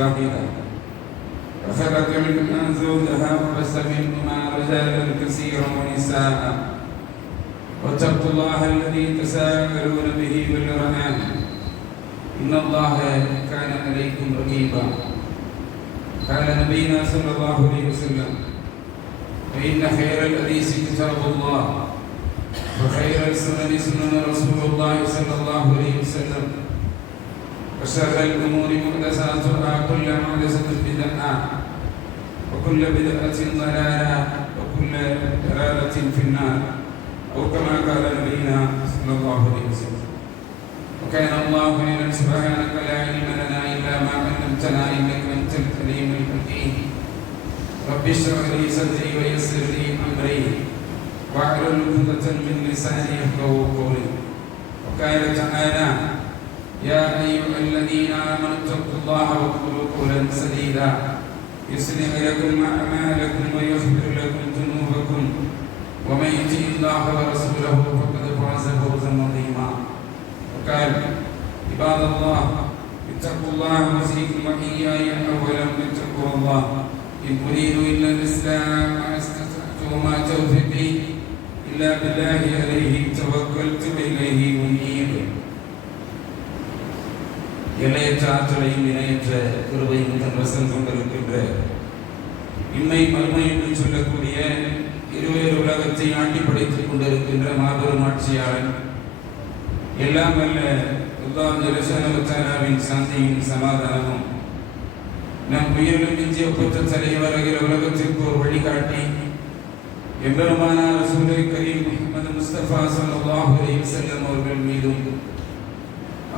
واحدة وخلق منها زوجها وبث منهما رجالا كثيرا ونساء واتقوا الله الذي تساءلون به والأرحام إن الله كان عليكم رقيبا. قال نبينا صلى الله عليه وسلم: فإن خير الحديث كتاب الله وخير السنن سنن رسول الله صلى الله عليه وسلم وشر الأمور محدثاتها كل محدثة بدعة وكل بدعة ضلالة وكل ضلالة في النار أو كما قال نبينا صلى الله عليه وسلم. وكان الله قائلا: سبحانك لا علم لنا إلا ما علمتنا إنك أنت العليم الحكيم. رب اشرح لي صدري ويسر لي أمري واحلل عقدة من لساني يفقهوا قولي. وقال تعالى: يا أيها الذين آمنوا اتقوا الله وقولوا قولا سديدا يصلح لكم أعمالكم ويغفر لكم ذنوبكم ومن يطع الله ورسوله فقد فاز فوزا عظيما. وقال: عباد الله اتقوا الله وصيكم وإياي أولا بتقوى الله. إن أريد إلا الإسلام ما استطعت وما توفيقي إلا بالله عليه توكلت وإليه أنيب. எல்லையற்ற ஆற்றலையும் இணையற்ற கிருபையும் தன் வசம் கொண்டிருக்கின்ற இம்மை மறுமை என்று சொல்லக்கூடிய இருவேறு உலகத்தை ஆட்டி படைத்துக் கொண்டிருக்கின்ற மாபெரும் ஆட்சியாளன் எல்லாம் வல்ல அல்லாஹ் ஜல்லஷானஹு சாந்தியும் சமாதானமும் நம் உயிரிலும் மிஞ்சிய ஒப்பற்ற தலைவராகிற உலகத்திற்கு ஒரு வழிகாட்டி எம்பெருமானார் ரசூலே கரீம் முஹம்மது முஸ்தபா ஸல்லல்லாஹு அலைஹி வஸல்லம் அவர்கள் மீதும்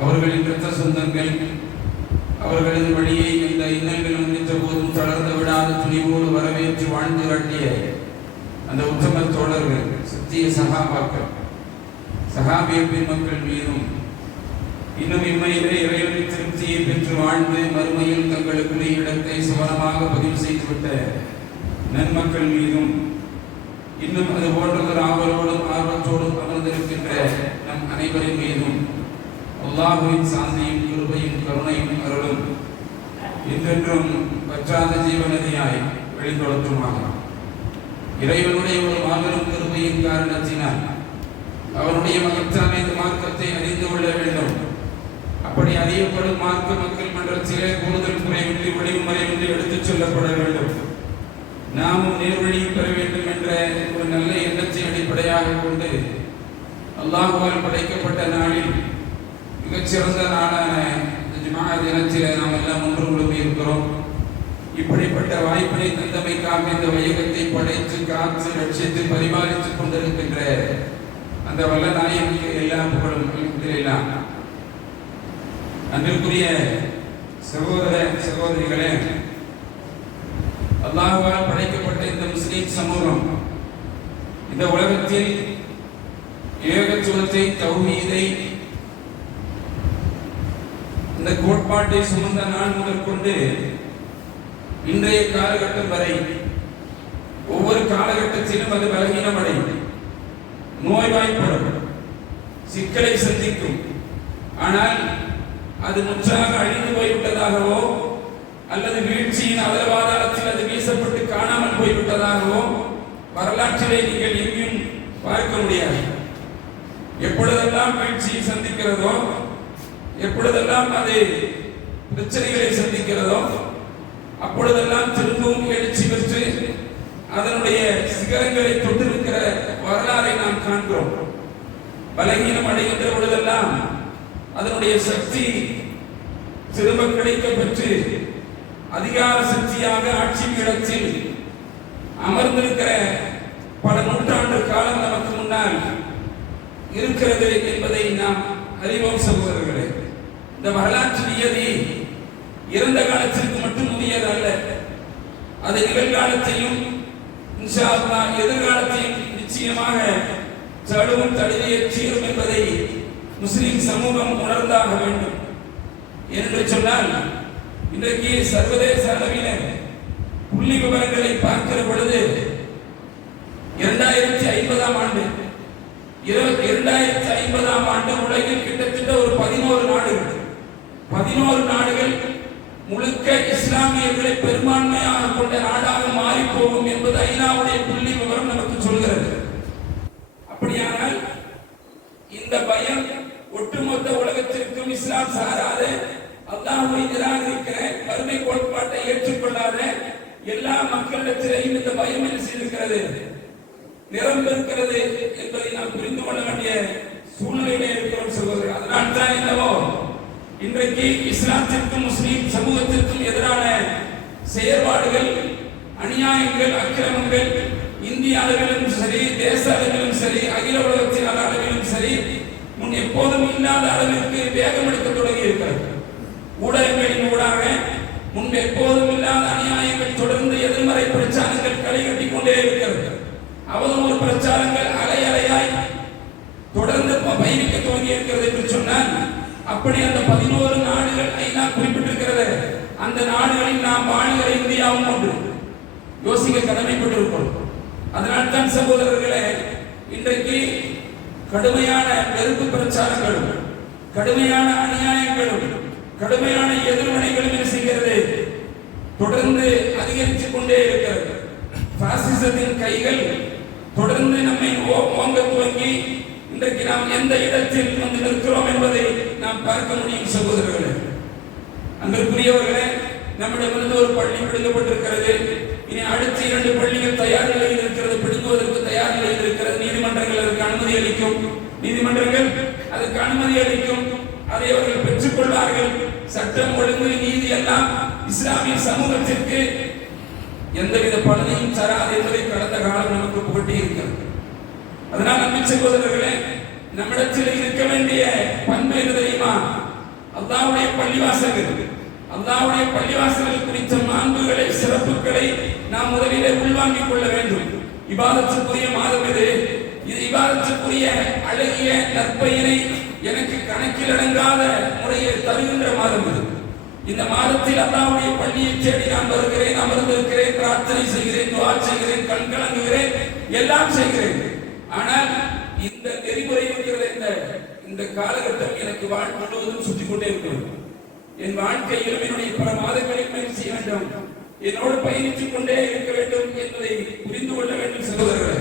அவர்களின் இரத்த சொந்தங்கள் அவர்களது வழியை இந்த இன்னல்கள் வந்தித்த போதும் தளர்ந்து விடாத துணிவோடு வரவேற்று வாழ்ந்து காட்டிய அந்த உத்தம தோழர்கள் சத்திய சகாபாக்கள் சகாபிய பெண்மக்கள் மீதும் இன்னும் இம்மையிலே இறைவனின் திருப்தியை பெற்று வாழ்ந்து மறுமையில் தங்களுக்குரிய இடத்தை சுவனமாக பதிவு செய்துவிட்ட நன்மக்கள் மீதும் இன்னும் அது போன்றதொரு ஆவலோடும் ஆர்வத்தோடும் அமர்ந்திருக்கின்ற நம் அனைவரின் மீதும் அல்லாஹ்வின் சாந்தியும் கிருபையும் கருணையும் அருளும் என்றென்றும் பற்றாத ஜீவநதியாய் வெளித்தொடற்றுமாக. இறைவனுடைய ஒரு மாபெரும் கிருபையின் காரணத்தினால் அவனுடைய மகத்தான இந்த மார்க்கத்தை அறிந்து கொள்ள வேண்டும். அப்படி அறியப்படும் மார்க்க மக்கள் மன்றத்திலே கூடுதல் குறைவின்றி வடிவமுறையின்றி எடுத்துச் சொல்லப்பட வேண்டும். நாமும் நேர்வழியும் பெற வேண்டும் என்ற ஒரு நல்ல எண்ணத்தை அடிப்படையாக கொண்டு அல்லாஹ்வால் படைக்கப்பட்ட நாளில் மிகச்சிறந்த நாளான ஜுமா தினத்திலே நாம் எல்லாம் ஒன்று குழுமி இருக்கிறோம். இப்படிப்பட்ட வாய்ப்பினை தந்தமைக்காக இந்த வையகத்தை படைத்து காத்து ரட்சித்து பரிபாலித்துக் கொண்டிருக்கின்ற அந்த வல்ல நாயகனுக்கு எல்லா புகழும் அல்ஹம்துலில்லாஹ். அன்பிற்குரிய சகோதர சகோதரிகளே, அல்லாஹ்வால் படைக்கப்பட்ட இந்த முஸ்லிம் சமூகம் இந்த உலகத்தில் ஏகத்துவத்தை தௌஹீதை இந்த கோட்பாட்டை சுமந்த நாள் முதற்கொண்டு இன்றைய காலகட்டம் வரை ஒவ்வொரு காலகட்டத்திலும் அது பலகீனமடையும், நோய்வாய்ப்படும், சிக்கலை சந்திக்கும். ஆனால் அது முற்றாக அழிந்து போய்விட்டதாகவோ அல்லது வீழ்ச்சியின் அதரவாதாரத்தில் அது வீசப்பட்டு காணாமல் போய்விட்டதாகவோ வரலாற்றிலே நீங்கள் எங்கேயும் பார்க்க முடியாது. எப்பொழுதெல்லாம் வீழ்ச்சியை சந்திக்கிறதோ, எப்பொழுதெல்லாம் அது பிரச்சனைகளை சந்திக்கிறதோ, அப்பொழுதெல்லாம் திரும்பவும் எழுச்சி பெற்று அதனுடைய சிகரங்களை தொட்டிருக்கிற வரலாறை நாம் காண்கிறோம். பலகீனம் அடைகின்ற பொழுதெல்லாம் அதனுடைய சக்தி திரும்ப கிடைக்க பெற்று அதிகார சக்தியாக ஆட்சி பீடத்தில் அமர்ந்திருக்கிற பல நூற்றாண்டு காலம் நமக்கு முன்னால் இருக்கிறது என்பதை நாம் அறிவோம் சகோதரர்களே. இந்த வரலாற்று நியதி இறந்த காலத்திற்கு மட்டும் உரியதல்ல, அது நிகழ்காலத்தையும் இன்ஷா அல்லாஹ் எதிர்காலத்தையும் நிச்சயமாக தழுவும் தழுவிய தீரும் என்பதை முஸ்லிம் சமூகம் உணர்ந்தாக வேண்டும். என்று சொன்னால் இன்றைக்கு சர்வதேச அளவில் புள்ளி விவரங்களை பார்க்கிற பொழுது 2050 ஆண்டு 2050 ஆண்டு உலகில் கிட்டத்தட்ட ஒரு 11 நாடுகள் முழுக்க இஸ்லாமியர்களை பெரும்பான்மையாக கொண்ட நாடாக மாறி போகும் என்பது ஐநாவுடைய புள்ளி விவரம் நமக்கு சொல்கிறது. அப்படியானால் இந்த பயம் ஒட்டுமொத்த உலகத்திற்கும் இஸ்லாம் சாராத, அல்லாஹ்வை நிராகரிக்கிற, வறுமை கோட்பாட்டை ஏற்றுக்கொள்ளாத எல்லா மக்களிடத்திலேயும் இந்த பயம் என்ன செய்திருக்கிறது, நிரம்பிருக்கிறது என்பதை நாம் புரிந்து கொள்ள வேண்டிய சூழ்நிலையிலே இருக்கிறோம் சகோதரர். அதனால் தான் என்னவோ இன்றைக்கு இஸ்லாத்திற்கும் முஸ்லீம் சமூகத்திற்கும் எதிரான செயற்பாடுகள், அநியாயங்கள், அக்கிரமங்கள் இந்திய அளவிலும் சரி, தேச அளவிலும் சரி, அகில உலகத்தின் அளவிலும் சரி முன் எப்போதும் இல்லாத அளவிற்கு வேகம் எடுக்க தொடங்கி இருக்கிறது. ஊடகங்களின் ஊடாக முன்பு எப்போதும் இல்லாத அநியாயங்கள் தொடர்ந்து எதிர்மறை பிரச்சாரங்கள் களை கட்டிக் கொண்டே இருக்கிறது. அவதூறு பிரச்சாரங்கள் அலை அலையாய் தொடர்ந்து பயணிக்க துவங்கி இருக்கிறது என்று சொன்னால், அப்படி அந்த 11 நாடுகள் ஐநா குறிப்பிட்டிருக்கிறது. அந்த நாடுகளில் நாம் வாழ்கிற இந்தியாவும் ஒன்று. யோசிக்க கடமைப்பட்டிருக்கிறோம். அதனால் தான் சகோதரர்களே, இன்றைக்கு கடுமையான வெறுப்பு பிரச்சாரங்களும், கடுமையான அநியாயங்களும், கடுமையான எதிர்வினைகளும் என்ன செய்கிறது, தொடர்ந்து அதிகரித்துக் கொண்டே இருக்கிறது. பாசிசத்தின் கைகள் தொடர்ந்து நம்மை ஓங்க துவங்கி இன்றைக்கு நாம் எந்த இடத்தில் வந்து நிற்கிறோம் என்பதை நாம் பார்க்க முடியும் சகோதரர்களே. அன்பிற்குரியவர்களே, நம்மிடமிருந்து ஒரு பள்ளி பிடுங்கப்பட்டிருக்கிறது. இனி அடுத்த 2 பள்ளிகள் தயார் நிலையில் இருக்கிறது, பிடுங்குவதற்கு தயார் நிலையில் இருக்கிறது. நீதிமன்றங்கள் அதற்கு அனுமதி அளிக்கும், நீதிமன்றங்கள் அதற்கு அனுமதி அளிக்கும். அதை அவர்கள் பெற்றுக் கொள்வார்கள். சட்டம், ஒழுங்கு, நீதி எல்லாம் இஸ்லாமிய சமூகத்திற்கு எந்தவித பலனையும் தராது என்பதை கடந்த காலம் நமக்கு புகட்டி இருக்கிறது. அதனால் அன்பு சகோதரர்களே, நம்மிடத்தில் இருக்க வேண்டிய பண்பு என்ன தெரியுமா? அல்லாஹ்வுடைய பள்ளிவாசல்கள், அல்லாஹ்வுடைய பள்ளிவாசல்கள் குறித்த மாண்புகளை, சிறப்புகளை நாம் முதலிலே உள்வாங்கிக் கொள்ள வேண்டும். இபாதத்துக்குரிய மாதம் இது. இது இபாதத்துக்குரிய அழகிய நற்பெயரை எனக்கு கணக்கில் அடங்காத முறையில் தருகின்ற மாதம் இது. இந்த மாதத்தில் அல்லாஹ்வுடைய பள்ளியை தேடி நான் வருகிறேன், அமர்ந்திருக்கிறேன், பிரார்த்தனை செய்கிறேன், துஆ செய்கிறேன், கண் கலங்குகிறேன், எல்லாம் செய்கிறேன். ஆனால் இந்த நெறிமுறை இருக்கிற இந்த காலகட்டம் எனக்கு வாழ்க்கை முழுவதும் சுற்றி கொண்டே இருக்கிறது. என் வாழ்க்கையிலும் என்னுடைய பல மாதங்களில் முயற்சி செய்ய வேண்டும், என்னோடு பயணித்துக் கொண்டே இருக்க வேண்டும் என்பதை புரிந்து கொள்ள வேண்டும் சகோதரர்களே.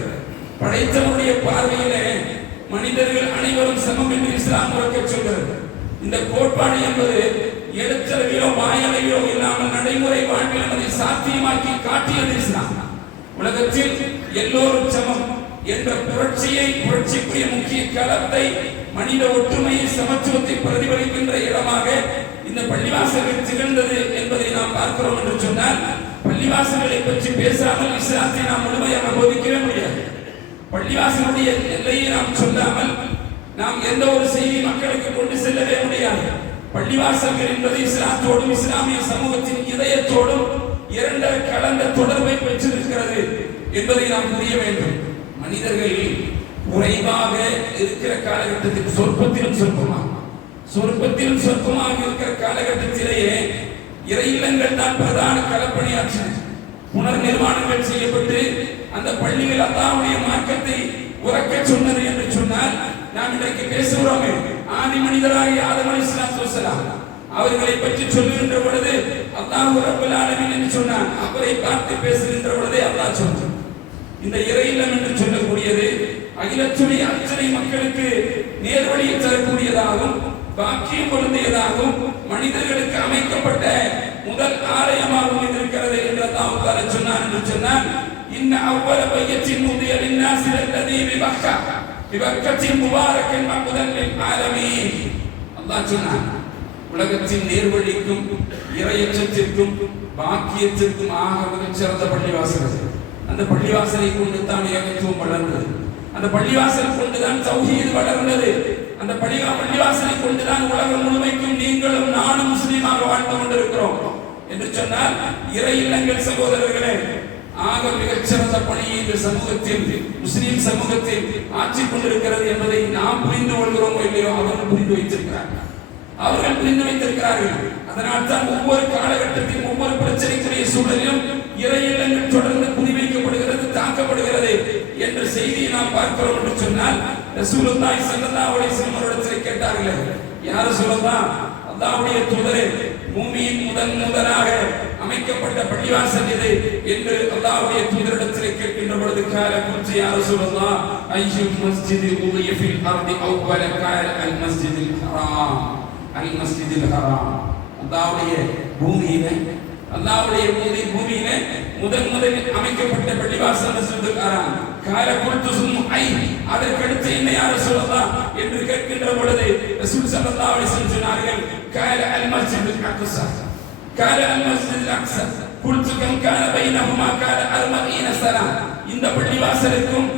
படைத்தவனுடைய பார்வையிலே மனிதர்கள் அனைவரும் சமம் என்று இஸ்லாம் உறக்க சொல்கிறது. இந்த கோட்பாடு என்பது எழுத்தளவிலோ வாயளவிலோ இல்லாமல் நடைமுறை வாழ்வில் அதை சாத்தியமாக்கி காட்டியது இஸ்லாம். உலகத்தில் எல்லோரும் சமம் என்ற புரட்சிக்குரிய முக்கிய களத்தை, மனித ஒற்றுமையை, சமத்துவத்தை பிரதிபலிக்கின்ற இடமாக இந்த பள்ளிவாசல்கள் திகழ்ந்தது என்பதை நாம் பார்க்கிறோம் என்று சொன்னால், பள்ளிவாசல்களை பற்றி பேசாமல் இஸ்லாத்தை நாம் முழுமையாக போதிக்கவே முடியாது. பள்ளிவாசலுடைய எல்லையை நாம் சொல்லாமல் நாம் எந்த ஒரு செய்தி மக்களுக்கு கொண்டு செல்லவே முடியாது. பள்ளிவாசல்கள் என்பது இஸ்லாத்தோடும் இஸ்லாமிய சமூகத்தின் இதயத்தோடும் இரண்டரை கலந்த தொடர்பை பெற்றிருக்கிறது என்பதை நாம் புரிய வேண்டும். மனிதர்கள் குறைவாக இருக்கிற காலகட்டத்தில் சொற்பத்திலும் சொற்பமாக இருக்கிற காலகட்டத்திலேயே இறை இல்லங்கள் தான் பிரதான களப்பணியாற்றின. புனர் நிர்மாணங்கள் செய்யப்பட்டு அந்த பள்ளிகள் அல்லாஹ்வுடைய மார்க்கத்தை உறக்க சொன்னது என்று சொன்னால், நாம் இன்றைக்கு பேசுகிறோமே, ஆதி மனிதராகிய ஆதம் அலைஹிஸ்ஸலாத்து வஸ்ஸலாம் அவர்களை பற்றி சொல்லுகின்ற பொழுது அல்லாஹ் ரப்பல் ஆலமீன் என்று சொன்னான். அவரை பார்த்து பேசுகின்ற பொழுதே அல்லாஹ் சொன்னான். இந்த இறை இல்லம் என்று சொல்லக்கூடியது அகிலத்துடைய அத்தனை மக்களுக்கு நேர்வழியை தரக்கூடியதாகவும் பாக்கியம் பொருந்தியதாகவும் மனிதர்களுக்கு அமைக்கப்பட்ட முதல் ஆலயமாகவும் இருக்கிறது என்று அல்லாஹ் சொன்னான் என்று சொன்னால், இன்ன அவ்வள பையத்தின் முதிய லின்னாஸி அல்லதி பிபக்கத்தின் முபாரக்கன் மக்தன் லில் ஆலமீன். அல்லாஹ் சொன்னான், உலகத்தின் நேர்வழிக்கும் இறையச்சத்திற்கும் பாக்கியத்திற்கும் ஆக மிகச் சிறந்த பள்ளிவாசல். அந்த பள்ளிவாசலை கொண்டு தான் ஏகத்துவம் வளர்ந்தது. அந்த பள்ளிவாசலை கொண்டுதான் தௌஹீத் வளர்ந்தது. அந்த பள்ளிவாசலை கொண்டுதான் உலகம் முழுமைக்கும் நீங்களும் நானும் முஸ்லீமாக வாழ்ந்து கொண்டிருக்கிறோம் என்று சொன்னால், இறை இல்லங்கள் சகோதரர்களே ஆக மிகச்சிறந்த பணியை இந்த சமூகத்தில், முஸ்லீம் சமூகத்தில் ஆட்சி கொண்டிருக்கிறது என்பதை நாம் புரிந்து கொள்கிறோமோ இல்லையோ அவர்கள் புரிந்து வைத்திருக்கிறார்கள். அதனால் தான் ஒவ்வொரு காலகட்டத்திலும் ஒவ்வொரு பிரச்சனைக்குரிய சூழலிலும் இறை இல்லங்கள் தொடர்ந்து குறிவைக்கப்படுகிறது, தாக்கப்படுகிறது என்ற செய்தியை நாம் பார்க்கிறோம் என்று சொன்னால், ரசூலுல்லாஹி ஸல்லல்லாஹு அலைஹி வஸல்லம் அவர்களிடத்தில் கேட்டார்கள், யார் ரசூலுல்லாஹ், அல்லாஹ்வுடைய தூதரே, பூமியின் முதலாக அமைக்கப்பட்ட பள்ளிவாசல் இது என்று அல்லாஹ்வுடைய தூதரிடத்தில் கேட்கின்ற பொழுது கால குல்து யா ரசூலல்லாஹ் ஐயு மஸ்ஜிதில் உதிய ஃபில் அர்தி அவ்வல கால அல் மஸ்ஜிதில் ஹராம் அல்லாஹ்வுடைய பூமியிலே முதலில் அமைக்கப்பட்ட பள்ளிவாசல் மஸ்ஜிதுல் ஹராம் கால குல்து சும் ஐ அதற்கடுத்து என்ன யா ரசூலல்லாஹ் என்று கேட்கின்ற பொழுது ரசூல் ஸல்லல்லாஹு அலைஹி வஸல்லம் சொன்னார்கள் கால அல் மஸ்ஜிதுல் அக்ஸா கால அல் மஸ்ஜிதுல் அக்ஸா குல்து கம் கான பைனஹுமா கால 40 சனா இந்த பள்ளிவாசலுக்கும்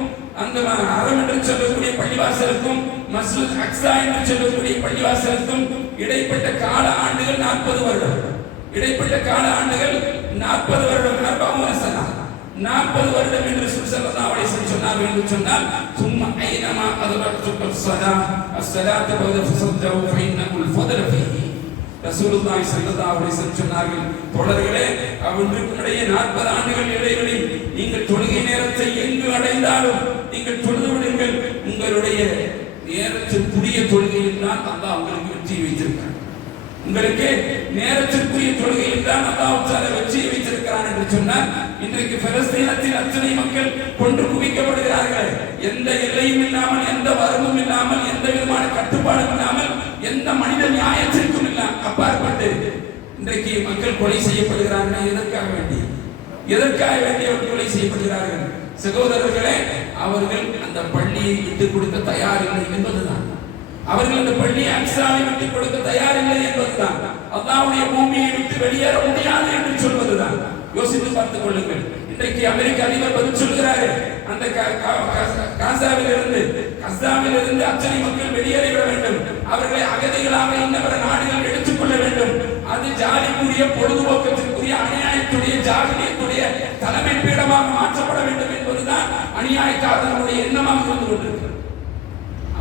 அந்த ஹரம் என்று சொல்லக்கூடிய பள்ளிவாசலுக்கும் மஸ்ஜித் அக்ஸா என்று சொல்லக்கூடிய பள்ளிவாசலுக்கும் இடைப்பட்ட கால ஆண்டுகள் 40 வருடம் இடைப்பட்ட கால ஆண்டுகள் 40 வருடம் 40 சனா 40 வருடம் என்று ஸல்லல்லாஹு அலைஹி வஸல்லம் சொன்னார்கள் என்று சொன்னால் சும்மா ஐனமா அதரத்துல் ஸலாத் பத ஃபஸல்லு ஃபைன்னல் ஃபதல் ஃபீஹி ரசூலுல்லாஹி ஸல்லல்லாஹு அலைஹி வஸல்லம் சொன்னார்கள் தோழர்களே அவற்றுக்கும் இடையே 40 ஆண்டுகள் இடைவெளி நீங்கள் தொழுகை நேரத்தை எங்கு அடைந்தாலும் நீங்கள் தொழுது விடுங்கள் உங்களுடைய நேரத்திற்குரிய தொழுகையில் தான் அல்லாஹ் உங்களுக்கு வெற்றியை வைத்திருக்கிறார் உங்களுக்கு நேரத்திற்குரிய தொழுகையில் தான் அல்லாஹ் தஆலா வெற்றியை வைத்திருக்கிறான் என்று சொன்னார் இன்றைக்கு பலஸ்தீனத்தில் அத்தனை மக்கள் கொன்று குவிக்கப்படுகிறார்கள் எந்த எல்லையும் இல்லாமல் எந்த வரம்பும் இல்லாமல் எந்த விதமான கட்டுப்பாடும் இல்லாமல் எந்த மனித நியாயத்திற்கும் அப்பாற்பட்டு இன்றைக்கு மக்கள் கொலை செய்யப்படுகிறார்கள் எதற்காக வேண்டி அவர் கொலை செய்யப்படுகிறார்கள் சகோதரர்களே அவர்கள் அந்த பள்ளியை விட்டுக் கொடுக்க தயாரில்லை என்பதுதான் அவர்கள் அந்த பள்ளியை அக்ஸாவை விட்டுக் கொடுக்க தயாரில்லை என்பதுதான் அல்லாஹ்வுடைய பூமியை விட்டு வெளியேற முடியாது என்று சொல்வதுதான் யோசித்து பார்த்துக் கொள்ளுங்கள் இன்றைக்கு அமெரிக்க அதிபர் பதில் சொல்கிறாரு அந்த காசாவிலிருந்து அத்தனை மக்கள் வெளியேறிவிட வேண்டும் அவர்களை அகதிகளாக இன்னவர நாடுகள் எடுத்துக்கொள்ள வேண்டும் அது ஜாதிக்குரிய பொழுதுபோக்கத்திற்குரிய அநியாயத்துடைய ஜாதியத்துடைய தலைமை பீடமாக மாற்றப்பட வேண்டும் என்பதுதான் அநியாயக்காரர்களுடைய எண்ணமாக இருந்து கொண்டிருக்கிறது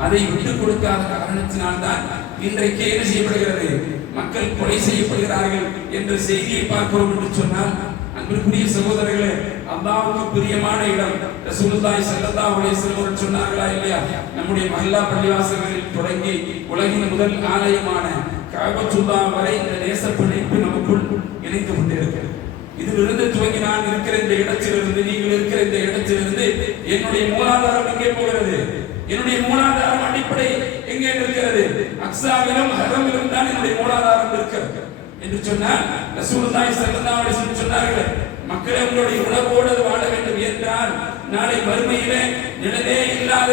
அதை விட்டுக் கொடுக்காத காரணத்தினால்தான் இன்றைக்கு என்ன செய்யப்படுகிறது மக்கள் கொலை செய்யப்படுகிறார்கள் என்ற செய்தியை பார்க்கிறோம் என்று சொன்னால் அன்பிற்குரிய சகோதரர்களே அல்லாஹ்வுக்கு பிரியமான இடம் ரசூலுல்லாஹி ஸல்லல்லாஹு அலைஹி வஸல்லம் சொன்னார்களா இல்லையா நம்முடைய மஹல்லா பள்ளிவாசல்களில் தொடங்கி உலகின் முதல் ஆலயமான கஅபத்துல்லாஹ் வரை இந்த நேச பிணைப்பு நமக்குள் இணைந்து கொண்டிருக்கிறது இதிலிருந்து துவங்கி நான் இருக்கிற இந்த இடத்திலிருந்து நீங்கள் இருக்கிற இந்த இடத்திலிருந்து என்னுடைய மூலாதாரம் எங்கே போகிறது என்னுடைய மூலாதாரம் அடிப்படை எங்கே இருக்கிறது அக்ஸாவிலும் ஹரமிலும் தான் என்னுடைய மூலாதாரம் இருக்கிறது என்று சொன்னால் ரசூலுல்லாஹி ஸல்லல்லாஹு அலைஹி வஸல்லம் சொன்னார்கள் மக்களே உங்களுடைய உணர்வோடு வாழ வேண்டும் என்றால் நாளை மறுமையிலே நிழலே இல்லாத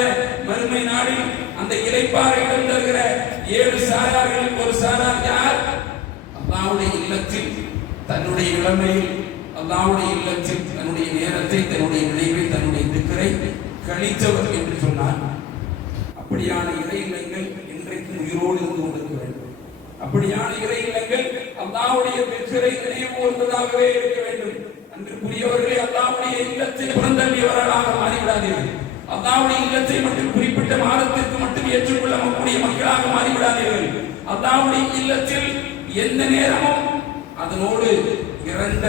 மறுமை நாளில் அந்த இலைப்பாறைகள் தருகிற 7 சாரார்களில் ஒரு சாரார் யார் அல்லாஹ்வுடைய இல்லத்தில் தன்னுடைய இளமையில் அல்லாஹ்வுடைய இல்லத்தில் தன்னுடைய நேரத்தை தன்னுடைய நினைவை தன்னுடைய திக்கரை கழித்தவர் என்று சொன்னார் அப்படியான இறை இல்லங்கள் இன்றைக்கு உயிரோடு இருந்து கொண்டிருக்க வேண்டும் அப்படியான இறை இல்லங்கள் அல்லாஹ்வுடைய திக்கரை நினைவு கூர்ந்ததாகவே இருக்க வேண்டும் அன்பிற்குரியவர்களே அல்லாஹ்வுடைய இல்லத்தில் பிறந்தவர்களாக மாறிவிடாதீர்கள் அல்லாஹ்வுடைய இல்லத்தை மட்டும் குறிப்பிட்ட மாதத்திற்கு மட்டும் ஏற்றுக்கொள்ளக்கூடிய மக்களாக மாறிவிடாதீர்கள் அல்லாஹ்வுடைய இல்லத்தில் எந்த நேரமும் அதனோடு இறந்த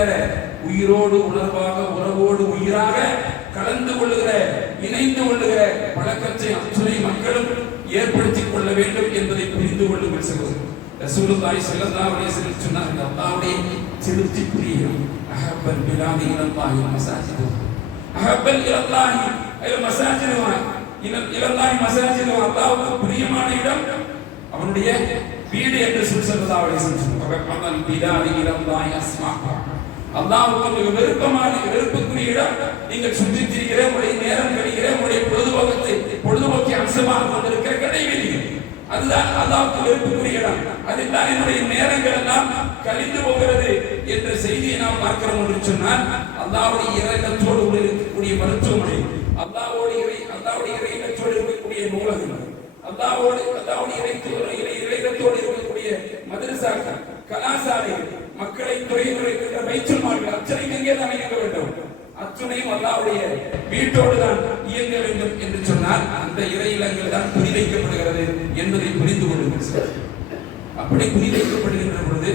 உயிரோடு உணர்வாக உறவோடு உயிராக கலந்து கொள்ளுகிற இணைந்து கொள்ளுகிற பழக்கத்தை அத்துணை மக்களும் ஏற்படுத்திக் கொள்ள வேண்டும் என்பதை புரிந்து கொள்ளுங்கள் சகோதரர் ரசூலுல்லாஹி ஸல்லல்லாஹு அலைஹி வஸல்லம் சொன்னார்கள் அல்லாஹ்வுடைய திருப்திக்குரிய அஹப்பல் பிலாதி இலல்லாஹி மஸாஜிது அஹப்பல் இலல்லாஹி மஸாஜிது இலல்லாஹி மஸாஜிது அல்லாஹ்வுக்கு பிரியமான இடம் அவனுடைய வீடு என்று ஸல்லல்லாஹு அலைஹி வஸல்லம் அஹப்பல் பிலாதி இலல்லாஹி அஸ்மாஹா அல்லாஹ்வுக்கு விருப்பமான விருப்பக்குரிய இடம் நீங்கள் சுற்றித் திரிகிற உடைய நேரம் கழிக்கிற உடைய பொழுதுபோக்கி அம்சமாக கொண்டிருக்கிற கடைவீதிகள் அதுதான் அல்லாஹ்வுக்கு விருப்பக்குரிய இடம் அதில் தான் என்னுடைய நேரங்கள் எல்லாம் கழிந்து போகிறது என்ற செய்தியை நாம் பார்க்கிறோம் என்று சொன்னால் அல்லாஹ்வுடைய இறையிலத்தோடு இருக்கக்கூடிய மருத்துவமனை அல்லாஹ்வுடைய இறையிலத்தோடு இருக்கக்கூடிய நூலகங்கள் அல்லாஹ்வுடைய இறையிலத்தோடு இருக்கக்கூடிய மதரசாக்கள் கலாசாலைகள் மக்களை துறையுறைக்கின்ற பைத்துல் மால்கள் அத்தனையும் எங்கே தான் இயங்க வேண்டும் அத்துணையும் அல்லாஹ்வுடைய வீட்டோடு தான் இயங்க வேண்டும் என்று சொன்னால் அந்த இறை இல்லங்கள் தான் குறி வைக்கப்படுகிறது என்பதை புரிந்து கொள்ளுங்கள் அப்படி குறி வைக்கப்படுகின்ற பொழுது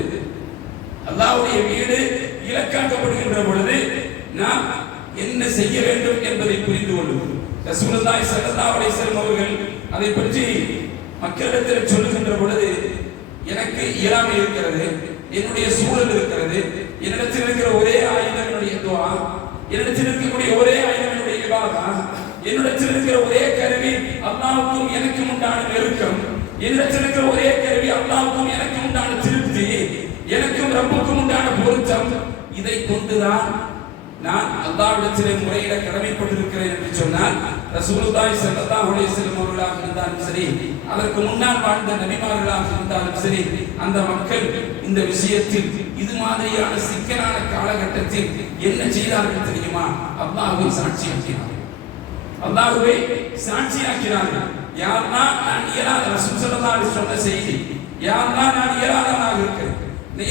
அல்லாஹ்வுடைய வீடு இலக்காக்கப்படுகின்ற பொழுது நாம் என்ன செய்ய வேண்டும் என்பதை புரிந்து கொள்ளுங்கள் ரசூலுல்லாஹி ஸல்லல்லாஹு அலைஹி வஸல்லம் அவர்கள் அதை பற்றி மக்களிடத்தில் சொல்லுகின்ற பொழுது எனக்கு இயலாமை இருக்கிறது என்னுடைய சூழல் இருக்கிறது. என்னிடத்தில் இருக்கிற ஒரே ஆயுதம் என்னுடைய துஆ, என்னிடத்தில் இருக்கக்கூடிய ஒரே ஆயுதம் என்னுடைய இபாதா, என்னிடத்தில் இருக்கிற ஒரே கருவி அல்லாஹ்வுக்கும் எனக்கும் உண்டான நெருக்கம், என்னிடத்தில் இருக்கிற ஒரே கருவி அல்லாஹ்வுக்கும் எனக்கும் உண்டான திருப்தி, எனக்கும் ரப்புக்கும் உண்டான பொருத்தம். இதை கொண்டுதான் நான் அல்லாஹ்விடத்திலே முறையிட கடமைப்பட்டிருக்கிறேன் என்று சொன்னால் ரசூலுல்லாஹி ஸல்லல்லாஹு அலைஹி வஸல்லம் அவர்களாக இருந்தாலும் சரி, அதற்கு முன்னால் வாழ்ந்த நபிமார்களாக இருந்தாலும் சரி, அந்த மக்கள் இந்த விஷயத்தில் இது மாதிரியான சிக்கலான காலகட்டத்தில் என்ன செய்தார்கள் தெரியுமா? அல்லாஹ்வை சாட்சியாக்கினார்கள். அல்லாஹ்வை சாட்சியாக்கினார்கள். யாரெல்லாம் நான் இயலாத, ரசூல் ஸல்லல்லாஹு அலைஹி வஸல்லம் சொன்ன செய்தி, யாரெல்லாம் நான் இயலாதவனாக இருக்கிறேன்,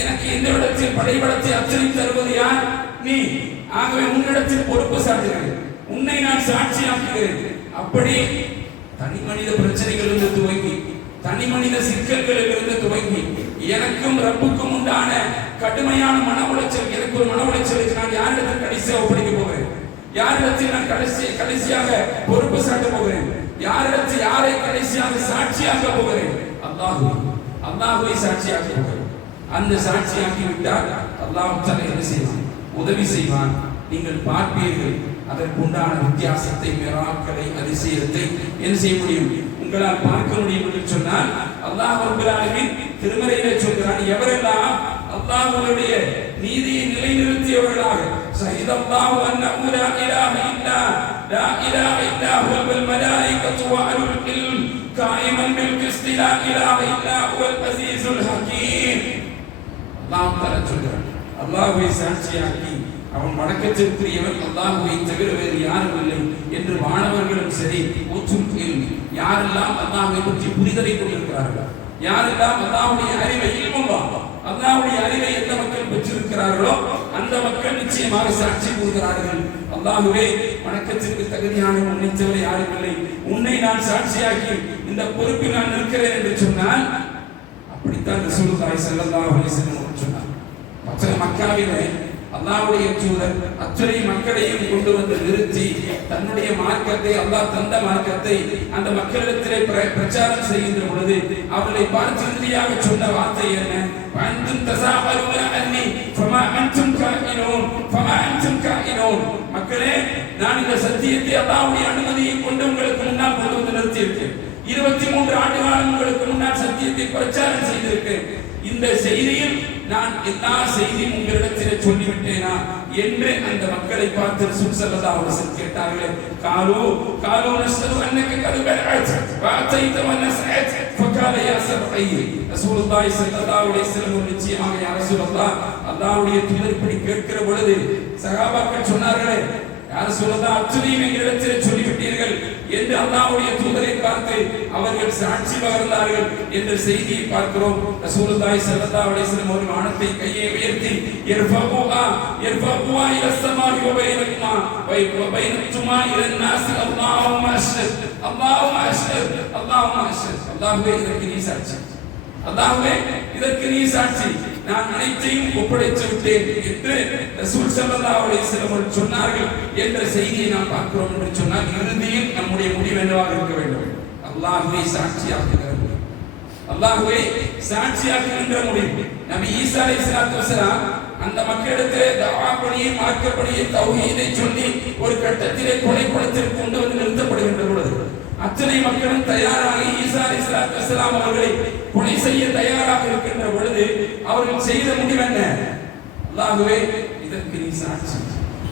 எனக்கு இந்த இடத்தில் படைபலத்தை அச்சனை தருவது யார்? நீ. ஆகவே உன்னிடத்தில் பொறுப்பு சாட்டுகிறேன், உன்னை நான் சாட்சியாக்குகிறேன். அப்படி தனி மனித பிரச்சனைகளிலிருந்து துவங்கி, தனி மனித சிக்கல்களிலிருந்து துவங்கி, எனக்கும் ரப்புக்கும் உண்டான கடுமையான மன உளைச்சல், எனக்கு ஒரு மன உளைச்சலுக்கு நான் யாரிடத்தில் கடைசியாக ஒப்படைக்க போகிறேன், யாரிடத்தில் நான் கடைசியாக பொறுப்பு சாட்ட போகிறேன், யாரிடத்தில் யாரை கடைசியாக சாட்சியாக்க போகிறேன்? அல்லாஹ்வை சாட்சியாக்க போகிறேன். அந்த சாட்சியாக்கி விட்டால் அல்லாஹ் தஆலா என்ன செய்வான்? உதவி செய்வான். நீங்கள் பார்ப்பீர்கள் அதற்குண்டான வித்தியாசத்தை, மிராக்களை, அதிசயத்தை என்ன செய்ய முடியும்? உங்களால் பார்க்க முடியும் என்று சொன்னால் அல்லாஹ் ரப்பல் ஆலமீன் திருமறையிலே சொல்கிறான், எவரெல்லாம் அல்லாஹ்வுடைய நீதியை நிலைநிறுத்தியவர்களாக ஷஹிதல்லாஹு அன்னஹு லா இலாஹ இல்லா ஹுவல் மலாயிகத்து வ அலுல் இல்ம் காயிமன் பில் கிஸ்தி லா இலாஹ இல்லா ஹுவல் அஸீஸுல் ஹகீம். அல்லாஹ் தஆலா சொல்கிறான், அல்லாஹ்வை சாட்சியாக்கி அவன் வணக்கத்திற்குரியவன் அல்லாஹ்வை தவிர வேறு யாரும் இல்லை என்று மாணவர்களும் சரி, யாரெல்லாம் அல்லாஹ்வை பற்றி புரிதலை கொண்டிருக்கிறார்கள், யாரெல்லாம் அல்லாஹ்வுடைய அறிவை, அல்லாஹ்வுடைய அறிவை எந்த மக்கள் பெற்றிருக்கிறார்களோ அந்த மக்கள் நிச்சயமாக சாட்சி கூறுகிறார்கள், அல்லாஹ்வே வணக்கத்திற்கு தகுதியான உன்னை தவிர யாரும் இல்லை, உன்னை நான் சாட்சியாக்கி இந்த பொறுப்பில் நான் நிற்கிறேன் என்று சொன்னால் அப்படித்தான் ரசூலுல்லாஹி ஸல்லல்லாஹு அலைஹி வஸல்லம் சொன்னார். மக்காவிலே அல்லாஹ்வுடைய தூதர் அத்தனை மக்களையும் கொண்டு வந்து நிறுத்தி தன்னுடைய மார்க்கத்தை, அல்லாஹ் தந்த மார்க்கத்தை அந்த மக்களிடத்திலே பிரச்சாரம் செய்கின்ற பொழுது அவர்களை பார்த்து இறுதியாக சொன்ன வார்த்தை என்ன? அன்தும் தஸாஅலூன அன்னி ஃபமா அன்தும் காயினூன். மக்களே, நான் இந்த சத்தியத்தை அல்லாஹ்வுடைய அனுமதியை கொண்டு உங்களுக்கு முன்னால் கொண்டு வந்து நிறுத்தியிருக்கேன். 23 ஆண்டு காலம் உங்களுக்கு முன்னால் சத்தியத்தை பிரச்சாரம் செய்திருக்கேன். இந்த செய்தியில் நான் எல்லா செய்தியும் உங்களிடத்திலே சொல்லிவிட்டேனா என்று அந்த மக்களை பார்த்து ரசூல் ஸல்லல்லாஹு அலைஹி வஸல்லம் கேட்டார்கள். காலு நஸ்து அன்னக கத் பஅத் வஅதைத வனஸஅத் ஃபகால யா சபঈ. ரசூலுல்லாஹி ஸல்லல்லாஹு அலைஹி வஸல்லம் நிச்சயமாக யா ரசூலல்லாஹ், அல்லாஹ்வுடைய தூதர் இப்படி கேட்கிற பொழுது சஹாபாக்கள் சொன்னார்களே, யா ரசூலல்லாஹ் அத்துணையும் எங்களிடத்திலே சொல்லிவிட்டீர்கள் என்று அல்லாஹ்வுடைய தூதரை பார்த்து அவர்கள் சாட்சி பகர்ந்தார்கள் என்ற செய்தியை பார்க்கிறோம். ரசூலுல்லாஹி ஸல்லல்லாஹு அலைஹி வஸல்லம் ஒரு வானத்தை கையை உயர்த்தி இர்ஃபஉஹா இலஸ் ஸமாஇ வ பைனத்துமா இலன் நாஸ் அல்லாஹும்ம அஷ்ஹத் அல்லாஹ்வே இதற்கு நீ சாட்சி, அல்லாஹ்வே இதற்கு நீ சாட்சி, நான் அனைத்தையும் ஒப்படைத்து விட்டேன் என்று ரசூல் ஸல்லல்லாஹு அலைஹி வஸல்லம் சொன்னார்கள் என்ற செய்தியை நாம் பார்க்கிறோம். என்று சொன்னால் இறுதியில் நம்முடைய முடிவு என்னவாக இருக்க வேண்டும்? அல்லாஹ்வை சாட்சியாக்குகிற முடிவு, அல்லாஹ்வை சாட்சியாக்குகின்ற முடிவு. நபி ஈசா அலைஹிஸ்ஸலாத்து வஸலாம் அந்த மக்களிடத்திலே தஆவா பணியை, மார்க்க பணியை, தௌஹீதை சொல்லி ஒரு கட்டத்திலே கொலைப்படத்திற்கு கொண்டு வந்து நிறுத்தப்படுகின்ற பொழுது அத்தனை மக்களும் தயாராக ஈசா அலைஹிஸ்ஸலாத்து வஸலாம் அவர்களை கொலை செய்ய தயாராக இருக்கின்ற பொழுது அவர்கள் செய்த முடிவு என்ன? அல்லாஹ்வே இதற்கு நீ சாட்சி.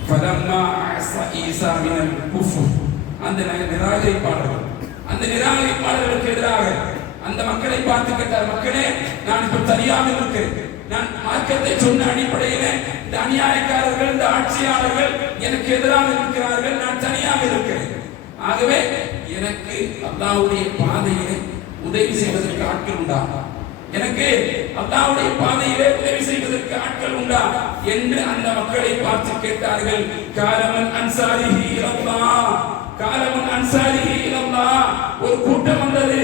ஃபலம்மா அஸா ஈசா மினல் குஃப்ர், அந்த நிராகரிப்பாளர்களுக்கு எதிராக அந்த மக்களை பார்த்து கேட்டார், மக்களே, நான் இப்ப தனியாக இருக்கிறேன், நான் மார்க்கத்தை சொன்ன அடிப்படையிலே இந்த அநியாயக்காரர்கள், இந்த ஆட்சியாளர்கள் எனக்கு எதிராக இருக்கிறார்கள், நான் தனியாக இருக்கிறேன். ஆகவே எனக்கு அல்லாஹ்வுடைய பாதையிலே உதவி செய்வதற்கு ஆட்கள் உண்டா, எனக்கு அல்லாஹ்வுடைய பாதையிலே உதவி செய்வதற்கு ஆட்கள் உண்டா என்று அந்த மக்களை பார்த்து கேட்டார்கள். காலமன் அன்சாரிஹி இலல்லாஹ், காலமன் அன்சாரிஹி இலல்லாஹ். ஒரு கூட்டம் வந்தது,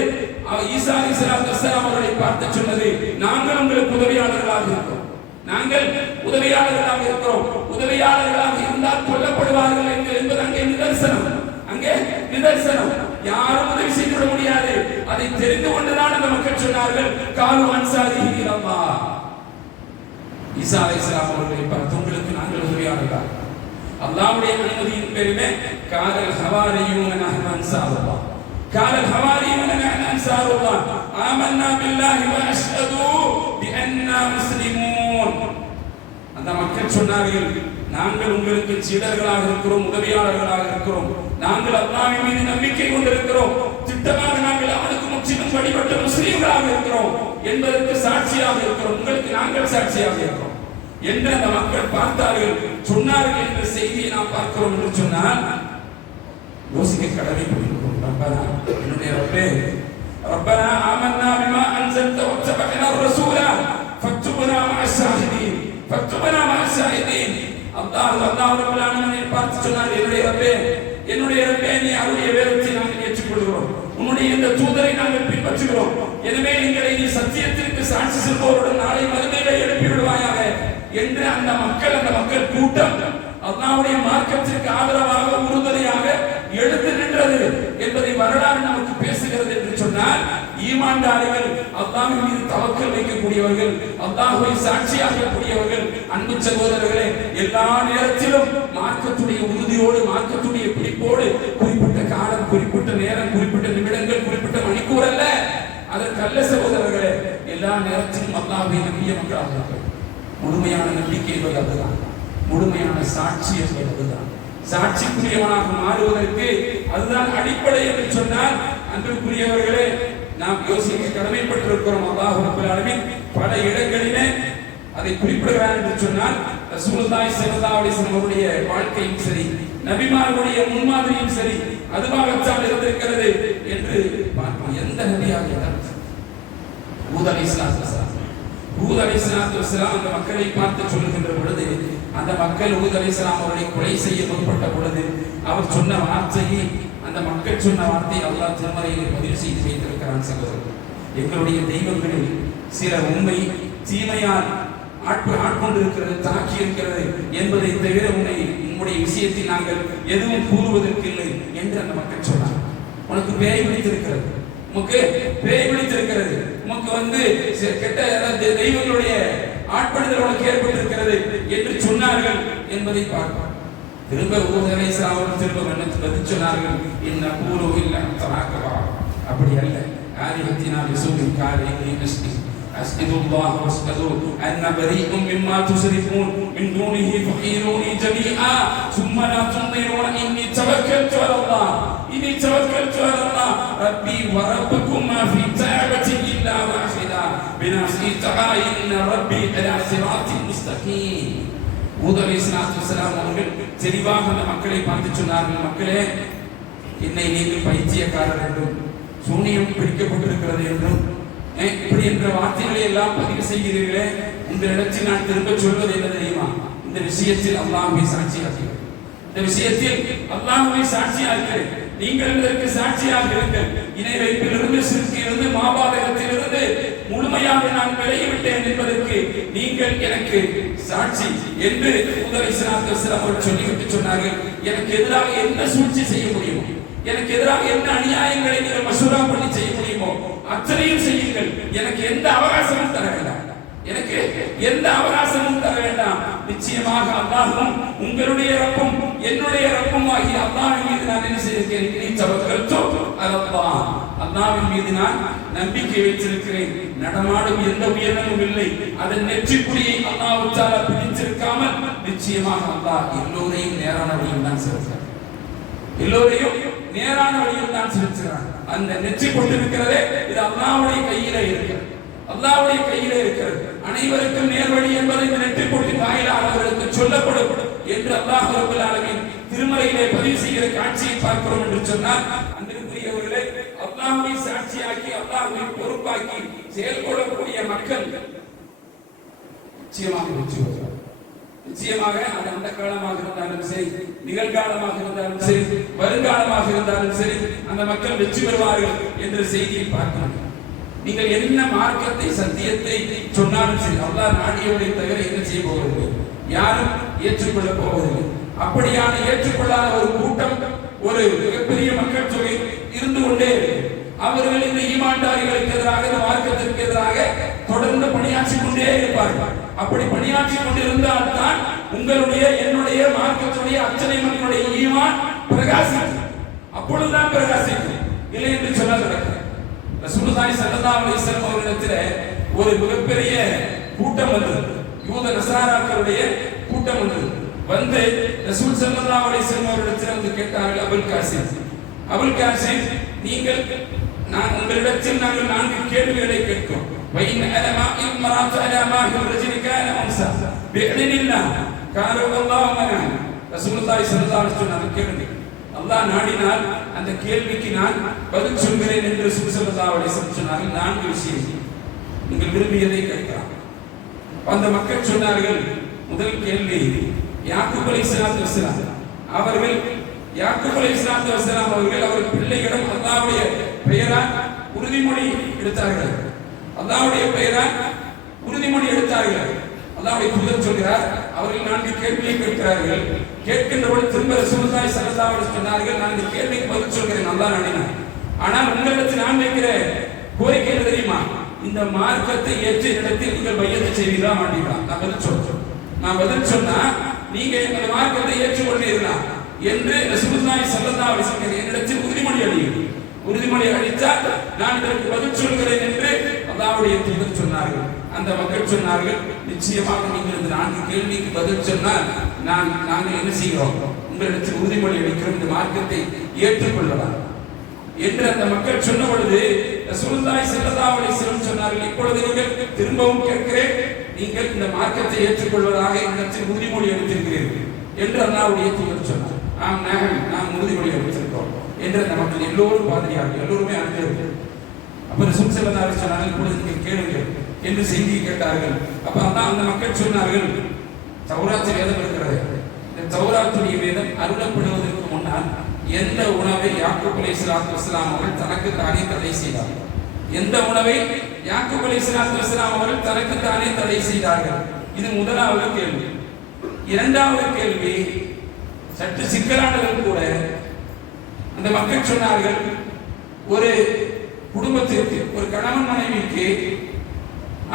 ஈசா அலைஹிஸ்ஸலாத்து வஸலாம் அவர்களை பார்த்து சொன்னது, நாங்கள் உங்களுக்கு உதவியாளர்களாக இருக்கிறோம், நாங்கள் உதவியாளர்களாக இருக்கிறோம், உதவியாளர்களாக இருந்தால் கொல்லப்படுவார்கள் என்பது அங்கே நிதர்சனம், அங்கே நிதர்சனம். யாரும் உதவி செய்துவிட முடியாது. அதை தெரிந்து கொண்டுதான் அந்த மக்கள் சொன்னார்கள், காலு அன்சாரிஹி இலல்லாஹ், ஈசா அலைஹிஸ்ஸலாம் அவர்களை பார்த்து உங்களுக்கு நாங்கள் உதவியாளர்கள். அல்லாஹ்வுடைய அனுமதியின் பேரிலே காலல் ஹவாரியூன நஹ்னு அன்சாருல்லாஹ் காலல் ஹவாரியூன நஹ்னு அன்சாருல்லாஹ் ஆமன்னா பில்லாஹி வ அஷ்ஹது பிஅன்னா முஸ்லிமூன். அந்த மக்கள் சொன்னார்கள், நாங்கள் உங்களுக்கு சீடர்களாக இருக்கிறோம், உதவியாளர்களாக இருக்கிறோம், நாங்கள் அல்லாஹ்வின் மீது நம்பிக்கை கொண்டிருக்கிறோம், திட்டமாக நாங்கள் அவனுக்கு முற்றிலும் வழிபட்ட முஸ்லிம்களாக இருக்கிறோம் என்பதற்கு சாட்சியாக இருக்கிறோம், உங்களுக்கு நாங்கள் சாட்சியாக இருக்கிறோம் என்று அந்த மக்கள் பார்த்தார்கள், சொன்னார்கள் என்ற செய்தியை நாம் பார்க்கிறோம். என்று சொன்னால் யோசிக்க கடமைப்பட்டிருக்கிறோம். ரப்பனா, என்னுடைய ரப்பே, ரப்பனா ஆமன்னா பிமா அன்ஸல்த வத்தபஅனா ரசூலா ஃபக்துபனா மஅஸ் ஷாஹிதீன் ஃபக்துபனா மஅஸ் ஷாஹிதீன். அல்லாஹ் ரப்பல் ஆலமீன் பார்த்து சொன்னார், என்னுடைய ரப்பே, நீ அவருடைய வேதத்தை நாங்கள் ஏற்றுக்கொள்கிறோம், உன்னுடைய இந்த தூதரை நாங்கள் பின்பற்றுகிறோம், எனவே எங்களை நீ சத்தியத்திற்கு சாட்சி சொல்பவருடன் நாளை மறுமையிலே எழுப்பி விடுவாயாக என்று அந்த மக்கள் கூட்டம் அல்லாஹ்வுடைய மார்க்கத்திற்கு ஆதரவாக உறுதுணையாக எழுந்து நின்றது என்பதை வரலாறு நமக்கு பேசுகிறது. என்று சொன்னால் ஈமான்தாரிகள், அல்லாஹ்வின் மீது தவக்கல் வைக்கக்கூடியவர்கள், அல்லாஹ்வை சாட்சியாக கூடியவர்கள், அன்பு சகோதரர்களே, எல்லா நேரத்திலும் மார்க்கத்துடைய உறுதியோடு, மார்க்கத்துடைய பிடிப்போடு, குறிப்பிட்ட காலம், குறிப்பிட்ட நேரம், குறிப்பிட்ட நிமிடங்கள், குறிப்பிட்ட மணிக்கூர் அல்ல, அதற்கல்ல சகோதரர்களே, எல்லா நேரத்திலும் அல்லாஹ்வை நம்பிய மக்களாக இருக்கிறார்கள். முழுமையான நம்பிக்கை என்பது அதுதான், முழுமையான சாட்சி என்பது அதுதான். சாட்சிக்குரியவனாக மாறுவதற்கு அதுதான் அடிப்படை என்று சொன்னால், அன்புக்குரியவர்களே, நாம் யோசிக்க கடமைப்பட்டிருக்கிறோம். அல்லாஹ் ரப்பல் ஆலமீன் பல இடங்களிலே அதை குறிப்பிடுகிறார். என்று சொன்னால் ரசூலுல்லாஹி ஸல்லல்லாஹு அலைஹி வஸல்லம் அவருடைய வாழ்க்கையும் சரி, நபிமார்களுடைய முன்மாதிரியும் சரி, அதுவாகத்தான் இருந்திருக்கிறது என்று பார்ப்போம். எந்த நபியாக இருந்தாலும் ஹூத் அலைஹிஸ்ஸலாத்து வஸ்ஸலாம் அந்த மக்களை பார்த்து சொல்லுகின்ற பொழுது, அந்த மக்கள் ஹூத் அலைஹிஸ்ஸலாம் அவர்களை கொலை செய்ய முற்பட்ட பொழுது அவர் சொன்ன வார்த்தையை, அந்த மக்கள் சொன்ன வார்த்தையை அல்லாஹ் திருமறையில் பதிவு செய்து வைத்திருக்கிறான். சகோதரர், எங்களுடைய தெய்வங்களில் சில உண்மை தீமையால் ஆட்கொண்டிருக்கிறது, தாக்கி இருக்கிறது என்பதை தவிர உன்னுடைய விஷயத்தில் நாங்கள் எதுவும் கூறுவதற்கு இல்லை என்று அந்த மக்கள் சொன்னார். உனக்கு பேய் பிடித்திருக்கிறது, உனக்கு பேய் பிடித்திருக்கிறது, உனக்கு கெட்ட தெய்வங்களுடைய ஆட்படுதல் உனக்கு ஏற்பட்டிருக்கிறது என்று சொன்னார்கள் என்பதை பார்ப்போம். திரும்ப ஹூத் அலைஹிஸ்ஸலாம் அவர்கள் திரும்ப பதில் சொன்னார்கள், இன்னகூலு இல்லா தராக்கபா, அப்படி அல்ல, ஆலிஹத்தினா பிஸூரின் காலிஹி மிஸ்லி அஸ்அலுல்லாஹ் வஸ்அலு அன்ன பரீஉம் மிம்மா துஸ்ரிஃபூன் மின் தூனிஹி ஃபகீரூனி ஜமீஆ ثم لا تنظرون اني توكلت على الله ربي وربكم ما في تعبة الا واحدا بنفسي تعاين ربي على صراط مستقيم. ஹூத் அலைஹிஸ்ஸலாத்து வஸ்ஸலாம் அவர்கள் தெளிவாக அந்த மக்களை பார்த்து சொன்னார்கள், மக்களே, என்னை நீங்கள் பைத்தியக்காரர் என்றும் சூனியம் பிடிக்கப்பட்டிருக்கிறது என்றும் இப்படி என்ற வார்த்தைகளை எல்லாம் பதிவு செய்கிறீர்களே, உங்களிடத்தில் நான் திரும்ப சொல்வது என்ன தெரியுமா? இந்த விஷயத்தில் அல்லாஹ்வை சாட்சியாகிறேன், இந்த விஷயத்தில் அல்லாஹ்வை சாட்சியாகிறேன், நீங்கள் இதற்கு சாட்சியாக இருங்கள். இணை வைப்பிலிருந்து, சிறுக்கிலிருந்து, மாபாதகத்திலிருந்து முழுமையாக நான் விலகிவிட்டேன் என்பதற்கு நீங்கள் எனக்கு சாட்சி என்று ஹூத் அலைஹிஸ்ஸலாத்து வஸ்ஸலாம் அவர்கள் சொல்லிவிட்டு சொன்னார்கள், எனக்கு எதிராக என்ன சூழ்ச்சி செய்ய முடியுமோ, எனக்கு எதிராக என்ன அநியாயங்களை நீங்கள் மசூரா பண்ணி செய்ய முடியுமோ அத்தனையும் செய்யுங்கள், எனக்கு எந்த அவகாசமும் தர வேண்டாம், எனக்கு எந்த அவகாசமும் தர வேண்டாம். நிச்சயமாக அல்லாஹ்வும் உங்களுடைய ரப்பும் என்னுடைய ரப்பும் ஆகிய அல்லாஹ்வின் மீது நான் என்ன செய்திருக்கிறேன்? அல்லாஹ்வின் மீது நான் நம்பிக்கை வைத்திருக்கிறேன். நடமாடும் எந்த உயிரினமும் இல்லை, அதன் நெற்றிக்குடியை அல்லாஹ் தஆலா பிடித்திருக்காமல் நிச்சயமாக அல்லாஹ் எல்லோரையும் நேரான வழியில் தான் செலுத்துகிறார், எல்லோரையும் நேரான வழியில் தான் செலுத்துகிறார். அந்த நெற்றி கொண்டிருக்கிறதே இது அல்லாஹ்வுடைய கையிலே இருக்கிறது, அல்லாஹ்வுடைய கையிலே இருக்கிறது. அனைவருக்கும் நேர்வழி என்பதை இந்த நெற்றி கொண்டு வாயிலாக அவர்களுக்கு சொல்லப்படும் என்று அல்லாஹ் ரப்பல் ஆலமீன் திருமறையிலே பதிவு செய்கிற காட்சியை பார்க்கிறோம். என்று சொன்னால் அன்பிற்குரியவர்களே, அல்லாஹ்வை சாட்சியாக்கி, அல்லாஹ்வை பொறுப்பாக்கி செயல்படக்கூடிய மக்கள் நிச்சயமாக வெற்றி பெறுவார்கள். நிச்சயமாக அது அந்த காலமாக இருந்தாலும் சரி, நிகழ்காலமாக இருந்தாலும் சரி, வருங்காலமாக இருந்தாலும் சரி, அந்த மக்கள் வெற்றி பெறுவார்கள் என்ற செய்தியை பார்க்கிறோம். நீங்கள் என்ன மார்க்கத்தை, சத்தியத்தை சொன்னாலும் சரி, அல்லாஹ் நாடியவரை தவிர என்ன செய்ய போவதில்லை, யாரும் ஏற்றுக்கொள்ள போவதில்லை. அப்படியான ஏற்றுக்கொள்ளாத ஒரு கூட்டம், ஒரு மிகப்பெரிய மக்கள் தொகை இருந்து கொண்டே அவர்கள் இந்த ஈமான்தாரிகளுக்கு எதிராக, இந்த மார்க்கத்திற்கு எதிராக தொடர்ந்து பணியாற்றிக் கொண்டே இருப்பார்கள். அப்படி பணியாற்றி கொண்டிருந்தால் தான் உங்களுடைய என்னுடைய மார்க்கத்துடைய அத்தனை மக்களுடைய ஈமான் பிரகாசிக்கும். அப்பொழுதுதான் பிரகாசிக்கும். இல்லை என்று சொன்னால் நடக்கும். ரசூலுல்லாஹி ஸல்லல்லாஹு அலைஹி வஸல்லம் அவர்களிடத்தில் ஒரு மிகப்பெரிய கூட்டம் வந்தது. யூத நசாராக்களுடைய கூட்டம் வந்தது. வந்து ரசூல் ஸல்லல்லாஹு அலைஹி வஸல்லம் அவர்களிடத்தில் வந்து கேட்டார்கள், அபுல் காசிம், நீங்கள் உங்களிடத்தில் நாங்கள் 4 கேள்விகளை கேட்கிறோம். وإن ألما المرأة على ما في الرجل كان أنثى بإذن الله قالوا الله منع. ரசூலுல்லாஹி ஸல்லல்லாஹு அலைஹி வஸல்லம் கேளுங்க, அல்லாஹ் நாடினால் அந்த கேள்விக்கு நான் பதில் சொல்கிறேன் என்று ரசூல் ஸல்லல்லாஹு அலைஹி வஸல்லம் சொன்னார்கள். 4 விஷயம் நீங்கள் விரும்பியதை கேட்கலாம். அந்த மக்கள் சொன்னார்கள், முதல் கேள்வி, யாக்கூப் அலைஹிஸ்ஸலாத்து வஸ்ஸலாம் அவர்கள் அவர் பிள்ளைகளிடம் அல்லாஹ்வுடைய பெயரால் உறுதிமொழி எடுத்தார்கள். அல்லாஹ்வுடைய தூதர் சொல்கிறார், அவர்கள் 4 கேள்வியை கேட்கிறார்கள். கேட்கின்ற பொழுது திரும்ப ரசூலுல்லாஹி ஸல்லல்லாஹு அலைஹி வஸல்லம் சொன்னார்கள், நான் இந்த கேள்விக்கு பதில் சொல்கிறேன், அல்லாஹ் நாடினார். ஆனால் உங்களிடத்தில் நான் வைக்கிற கோரிக்கை என்ன தெரியுமா? இந்த மார்க்கத்தை ஏற்ற இடத்தில் நீங்கள் பையத்தை செய்வீங்களா மாட்டீங்களா? நான் பதில் சொன்னா நீங்க இந்த மார்க்கத்தை ஏற்றுக்கொள்வீர்களா என்று ரசூலுல்லாஹி ஸல்லல்லாஹு அலைஹி வஸல்லம் என்னிடத்தில் உறுதிமொழி அளித்தால் நான் இதற்கு பதில் சொல்கிறேன் என்று அல்லாஹ்வுடைய தூதர் சொன்னார்கள். அந்த மக்கள் சொன்னார்கள், நிச்சயமாக நீங்கள் இந்த 4 கேள்விக்கு பதில் சொன்னால் நாங்கள் என்ன செய்கிறோம்? உங்களிடத்தில் உறுதிமொழி அளிக்கிறோம், இந்த மார்க்கத்தை ஏற்றுக்கொள்ளலாம் என்று அந்த மக்கள் சொன்ன பொழுது ரசூலுல்லாஹி ஸல்லல்லாஹு அலைஹி வஸல்லம் சொன்னார்கள், இப்பொழுது நீங்கள் திரும்பவும் கேட்கிறேன், நீங்கள் இந்த மார்க்கத்தை ஏற்றுக்கொள்வதாக என்னிடத்தில் உறுதிமொழி அளித்திருக்கிறீர்கள் என்று அல்லாஹ்வுடைய தூதர் சொன்னார். நாம் உறுதிமொழி அளித்திருக்கிறோம் என்று அந்த மக்கள் எல்லோரும் பாதிரியார்கள், எல்லோருமே அனுப்பினார்கள். அப்ப ரசூல் ஸல்லல்லாஹு அலைஹி வஸல்லம் இப்பொழுது நீங்கள் கேளுங்கள் என்று செய்தியை கேட்டார்கள். அப்ப அந்த மக்கள் சொன்னார்கள், தௌராத் வேதம் இருக்கிறது, இந்த தௌராத்துடைய வேதம் அருளப்படுவதற்கு முன்னால் எந்த உணவை யாக்கூப் அலைஹிஸ்ஸலாத்து வஸ்ஸலாம் அவர்கள் தனக்கு தானே தடை செய்தார்கள்? எந்த உணவை யாக்கூப் அலைஹிஸ்ஸலாத்து வஸ்ஸலாம் அவர்கள் தனக்கு தானே தடை செய்தார்கள்? இது முதலாவது கேள்வி. இரண்டாவது கேள்வி சற்று சிக்கலானது கூட. அந்த மக்கள் சொன்னார்கள், ஒரு குடும்பத்திற்கு, ஒரு கணவன் மனைவிக்கு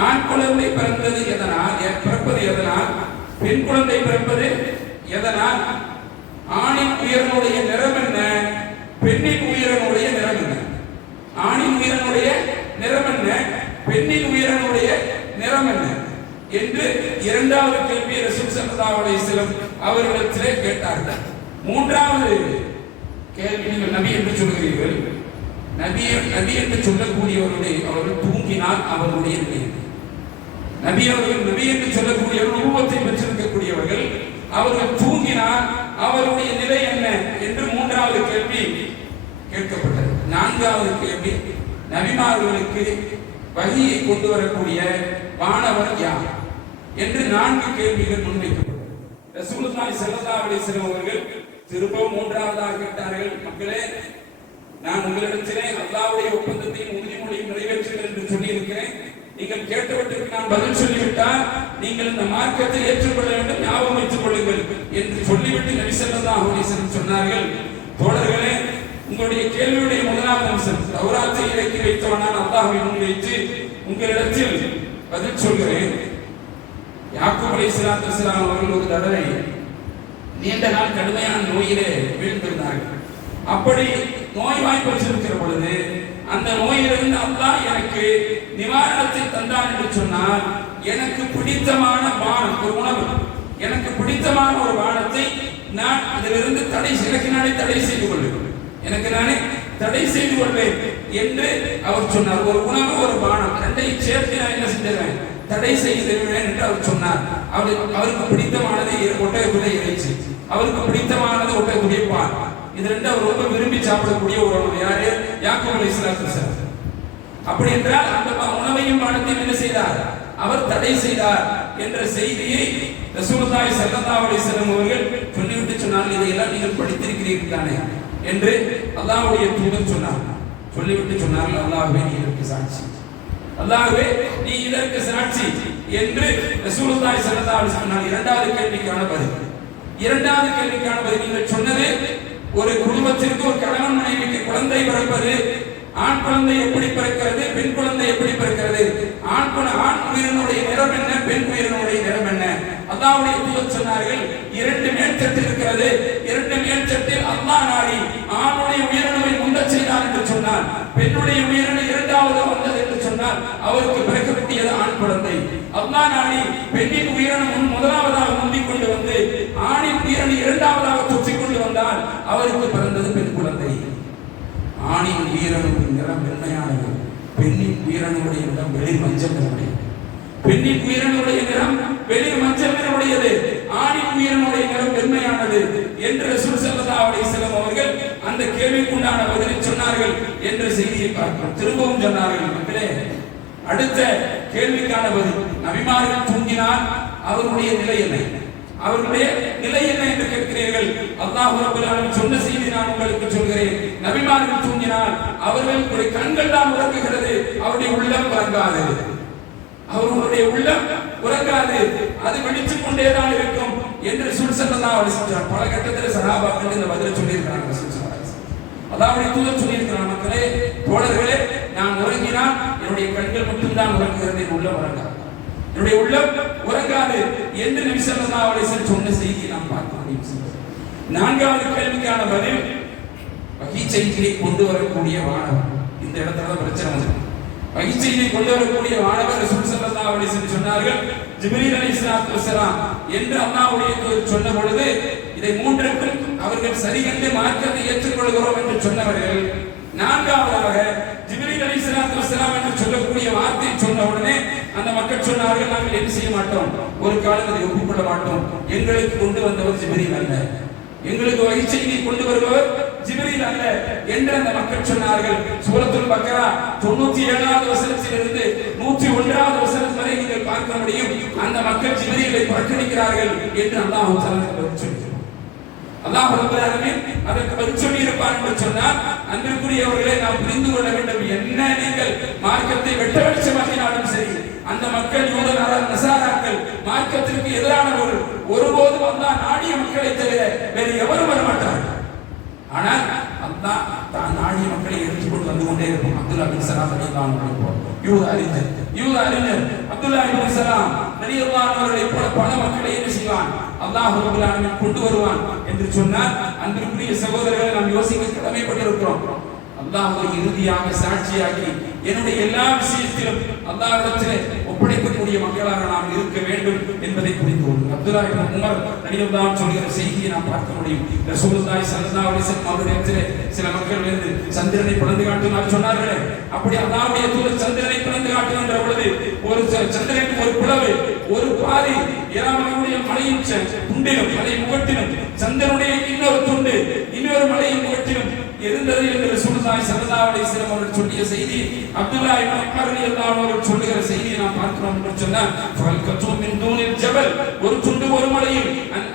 ஆண் குழந்தை பிறப்பது எதனால், பெண் குழந்தை பிறப்பது எதனால், ஆணின் உயிரினுடைய நிறம் என்ன, பெண்ணின் உயிரினுடைய நிறம் என்ன? ஆணின் உயிரினுடைய நிறம் என்ன, பெண்ணின் உயிரினுடைய நிறம் என்ன என்று இரண்டாவது கேள்வி ரசூல் ஸல்லல்லாஹு அலைஹி வஸல்லம் அவர்களிடத்திலே கேட்டார்கள். மூன்றாவது கேள்வி, நீங்கள் நபி என்று சொல்கிறீர்கள், நபி என்று அவர்கள் தூங்கினால் அவர்களுடைய நிலை, நபி என்று சொல்லக்கூடியவர்கள் உருவத்தை பெற்றிருக்கக்கூடியவர்கள், அவர்கள் தூங்கினால் அவருடைய நிலை என்ன என்று மூன்றாவது கேள்வி கேட்கப்பட்டது. நான்காவது கேள்வி, நபிமார்களுக்கு வஹியை கொண்டு வரக்கூடிய வானவர் யார் என்று 4 கேள்விகள் முன்வைக்கப்பட்டது. ரசூலுல்லாஹி ஸல்லல்லாஹு அலைஹி வஸல்லம் அவர்கள் திரும்பவும் மூன்றாவதாக கேட்டார்கள், மக்களே, நான் உங்களிடத்திலே அல்லாஹ்வுடைய ஒப்பந்தத்தையும் உறுதிமொழியும் நிறைவேற்றுங்கள் என்று சொல்லியிருக்கிறேன். நீங்கள் கேட்டவற்றுக்கு நான் பதில் சொல்லிவிட்டால் நீங்கள் இந்த மார்க்கத்தை ஏற்றுக்கொள்ள வேண்டும், ஞாபகம் வைத்துக் கொள்ளுங்கள் என்று சொல்லிவிட்டு நபி ஸல்லல்லாஹு அலைஹி வஸல்லம் சொன்னார்கள், தோழர்களே, உங்களுடைய கேள்வியுடைய முதலாவது அம்சம், தௌராத்தை இறக்கி வைத்தவனான் அல்லாஹ்வை முன்வைத்து உங்களிடத்தில் பதில் சொல்கிறேன். யாக்கூப் அலைஹிஸ்ஸலாத்து வஸ்ஸலாம் அவர்கள் ஒரு தடவை நீண்ட நாள் கடுமையான நோயிலே வீழ்ந்திருந்தார்கள். அப்படி நோய்வாய்ப்பட்டிருக்கிற பொழுது அந்த நோயிலிருந்து அல்லாஹ் எனக்கு நிவாரணத்தை தந்தான் என்று சொன்னால், எனக்கு பிடித்தமான பானம், ஒரு உணவு, எனக்கு பிடித்தமான ஒரு பானத்தை நான் அதிலிருந்து தடை செய்து கொள்வேன், எனக்கு நானே தடை செய்து கொள்வேன் என்று அவர் சொன்னார். ஒரு உணவு, ஒரு பானம், ரெண்டையும் சேர்த்து நான் என்ன செஞ்சிருவேன், தடை செய்திருவேன் என்று அவர் சொன்னார். அவருக்கு பிடித்தமானது ஒட்டகத்துடைய இறைச்சி, அவருக்கு பிடித்தமானது ஒட்டகத்துடைய பால், இது ரெண்டு அவர் ரொம்ப விரும்பி சாப்பிடக்கூடிய ஒரு உணவு. யாரு? யாக்கூப் அலைஹிஸ்ஸலாத்து வஸ்ஸலாம். அப்படி என்றால் அந்த உணவையும் பானத்தையும் என்ன செய்தார், அவர் தடை செய்தார் என்ற செய்தியை ரசூலுல்லாஹி ஸல்லல்லாஹு அலைஹி வஸல்லம் அவர்கள் சொல்லிவிட்டு சொன்னார்கள், இதையெல்லாம் நீங்கள் படித்திருக்கிறீர்கள் தானே என்று அல்லாஹ்வுடைய தூதர் சொன்னார். சொல்லிவிட்டு சொன்னார்கள், அல்லாஹ்வே நீ இதற்கு சாட்சி, அல்லாஹ்வே நீ இதற்கு சாட்சி என்று ரசூலுல்லாஹி ஸல்லல்லாஹு அலைஹி வஸல்லம் சொன்னார். இரண்டாவது கேள்விக்கான பதில், நீங்கள் சொன்னது, ஒரு குடும்பத்திற்கு, ஒரு கணவன் மனைவிக்கு குழந்தை பிறப்பது ஆண் குழந்தை எப்படி பிறக்கிறது, பெண் குழந்தை எப்படி பிறக்கிறது, ஆண் உயிரினுடைய நிறம் என்ன, பெண் உயிரினுடைய நிறம் என்ன. அல்லாஹ்வுடைய தூதர் சொன்னார்கள், இரண்டு மேல்சட்டு இருக்கிறது, இரண்டு மேல்சட்டில் அல்லாஹ் நாடி ஆணுடைய உயிரினவை முந்தச் செய்தார் என்று சொன்னார், பெண்ணுடைய உயிரினை இரண்டாவது வந்தது என்று சொன்னார், அவருக்கு பிறக்கக்கூடியது ஆண் குழந்தை. அல்லாஹ் நாடி பெண்ணின் உயிரினம் முதலாவதாக முந்திக் கொண்டு வந்து ஆணின் உயிரினை இரண்டாவதாக தொற்றிக் கொண்டு வந்தால் அவருக்கு பிறந்தது பெண் குழந்தை. ஆணின் உயிரணுவின் நிறம் வெண்மையானது, பெண்ணின் உயிரணுடைய நிறம் வெளிர் மஞ்சள் நிறமுடையது. பெண்ணின் உயிரணுடைய நிறம் வெளிர் மஞ்சள் நிறமுடையது, ஆணின் உயிரணுடைய நிறம் வெண்மையானது என்று ரசூல் ஸல்லல்லாஹு அலைஹி வஸல்லம் அவர்கள் அந்த கேள்விக்குண்டான பதிலை சொன்னார்கள் என்ற செய்தியை பார்க்கிறோம். திரும்பவும் சொன்னார்கள், மக்களே, அடுத்த கேள்விக்கான பதில், நபிமார்கள் தூங்கினால் அவருடைய நிலை என்ன, அவருடைய நிலை என்ன என்று கேட்கிறீர்கள். அல்லாஹ் ரப்பல் ஆலமீன் சொன்ன செய்தி நான் உங்களுக்கு சொல்கிறேன். நபிமார்கள் தூங்கினால் அவர்களுடைய கண்கள் தான் உறங்குகிறது, அவருடைய உள்ளம் உறங்காது. அவர்களுடைய உள்ளம் உறங்காது, அது வெடித்துக் கொண்டேதான் இருக்கும் என்று ரசூல் ஸல்லல்லாஹு அலைஹி வஸல்லம் பல கட்டத்தில் சஹாபாக்கள் இந்த பதிலை சொல்லியிருக்கிறாங்க. அல்லாஹ்வுடைய தூதர் சொல்லியிருக்கிறார், மக்களே, தோழர்களே, நான் உறங்கினால் என்னுடைய கண்கள் மட்டும்தான் உறங்குகிறது, என் உள்ளம் உறங்காது, என்னுடைய உள்ளம் உறங்காது என்று நபி ஸல்லல்லாஹு அலைஹி வஸல்லம் சொன்ன செய்தியை நாம் பார்க்க முடியும். நான்காவது கேள்விக்கான பதில், வஹீ செய்தியை கொண்டு வரக்கூடிய வானவர். இந்த இடத்துல தான் பிரச்சனை வந்து, வஹீ செய்தியை கொண்டு வரக்கூடிய வானவர் ரசூல் ஸல்லல்லாஹு அலைஹி வஸல்லம் சொன்னார்கள், ஜிப்ரீல் அலைஹிஸ்ஸலாத்து வஸ்ஸலாம் என்று அல்லாஹ்வுடைய தூதர் சொன்ன பொழுது இதை மூன்றுக்கும் அவர்கள் சரிகண்டு மார்க்கத்தை ஏற்றுக்கொள்கிறோம் என்று சொன்னவர்கள், நான்காவதாக ஜிப்ரீல் அலைஹிஸ்ஸலாத்து வஸ்ஸலாம் என்று சொல்லக்கூடிய வார்த்தை சொன்ன உடனே அந்த மக்கள் சொன்னார்கள், நாங்கள் என்ன செய்ய மாட்டோம், ஒரு காலம் அதை ஒப்புக்கொள்ள மாட்டோம், எங்களுக்கு கொண்டு வந்தவர் ஜிப்ரீல் அல்ல, எங்களுக்கு வஹீ செய்தியை கொண்டு வருபவர் ஜிப்ரீல் அல்ல என்று அந்த மக்கள் சொன்னார்கள். சூரத்துல் பக்ரா 97வது வசனத்திலிருந்து 101வது வசனம் வரை நீங்கள் பார்க்க முடியும். அந்த மக்கள் ஜிப்ரீலை புறக்கணிக்கிறார்கள் என்று அல்லாஹ் சொல்கிறார். அல்லாஹ் ரப்பல் ஆலமீன் அதற்கு பதில் சொல்லி இருப்பார் என்று சொன்னால், அன்பிற்குரியவர்களே, நாம் புரிந்து கொள்ள வேண்டும், என்ன நீங்கள் மார்க்கத்தை வெட்ட வெளிச்சமாக்கினாலும் சரி, அந்த மக்கள் யூதர்கள் நசாராக்கள் மார்க்கத்திற்கு எதிரானவர்கள், ஒருபோதும் அல்லாஹ் நாடிய மக்களை தவிர வேறு எவரும் வரமாட்டார்கள். ஆனால் அல்லாஹ் தான் நாடிய மக்களை எடுத்துக்கொண்டு வந்து கொண்டே இருக்கும். அப்துல்லா பின் சலாம் ரலியல்லாஹு அன்ஹு, யூத அறிஞர் அப்துல்லா பின் சலாம் ரலியல்லாஹு அன்ஹு அவர்களை போல பல மக்களை என்ன செய்வான், அல்லாஹ் ரப்பல் ஆலமீன் கொண்டு வருவான் என்று சொன்னால், அன்பிற்குரிய சகோதரர்களை நாம் யோசிக்க கடமைப்பட்டிருக்கிறோம். அல்லாஹ்வை இறுதியாக சாட்சியாக்கி என்னுடைய எல்லா விஷயத்திலும் அல்லாஹ்விடத்திலே ஒப்படைக்கக்கூடிய மக்களாக நாம் இருக்க வேண்டும் என்பதை புரிந்து கொள்ளுங்கள். அப்துல்லா இப்னு உமர் ரலியல்லாஹு அன்ஹு சொல்கிற செய்தியை நாம் பார்க்க முடியும். ரசூலுல்லாஹி ஸல்லல்லாஹு அலைஹி வஸல்லம் அவர்களிடத்திலே சில மக்கள் வந்து சந்திரனை பிளந்து காட்டுமாறு சொன்னார்களே, அப்படி அல்லாஹ்வுடைய தூதர் சந்திரனை பிளந்து காட்டுகின்ற பொழுது ஒரு சந்திரன் ஒரு பிளவு, ஒரு பாதி ஏராளமான மலையின் துண்டிலும் மலை முகட்டிலும் சந்திரனுடைய இன்னொரு துண்டு இன்னொரு மலையின் முகட்டிலும் இருந்தது என்று ரசூலுல்லாஹி ஸல்லல்லாஹு அலைஹி வஸல்லம் அவர்கள் சொல்லிய செய்தி, அப்துல்லா இப்னு உமர் ரலியல்லாஹு அன்ஹு அவர்கள் சொல்லுகிற செய்தியை நாம் பார்க்கிறோம் என்று சொன்னால், ஃபல்கத்து மின் தூனில் ஜபல், ஒரு துண்டு ஒரு மலையில்,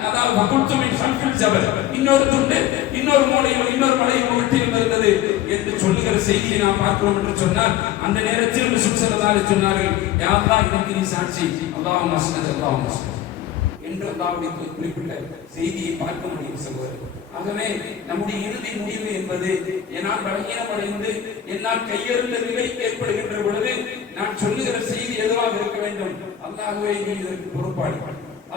அதாவது ஃபகுல்து மின் ஷம்ஃபில் ஜபல், இன்னொரு துண்டு இன்னொரு மூலையில் இன்னொரு மலையின் முகட்டிலும் இருந்தது என்று சொல்லுகிற செய்தியை நாம் பார்க்கிறோம் என்று சொன்னால், அந்த நேரத்தில் ரசூல் ஸல்லல்லாஹு அலைஹி சொன்னார்கள், யா அல்லாஹ், எனக்கு நீ சாட்சி, அல்லாஹும்ம ஸல்லி அல்லாஹும்ம ஸல்லி என்று அல்லாஹ்வுடைய குறிப்பிட்ட செய்தியை பார்க்க முடியும் சகோதரர். ஆகவே நம்முடைய இறுதி முடிவு என்பது, என்னால் பலகீனமடைந்து என்னால் கையெழுந்த நிலை ஏற்படுகின்ற பொழுது நான் சொல்லுகிற செய்தி எதுவாக இருக்க வேண்டும், அல்லாஹ்வே நீ இதற்கு பொறுப்பாளி,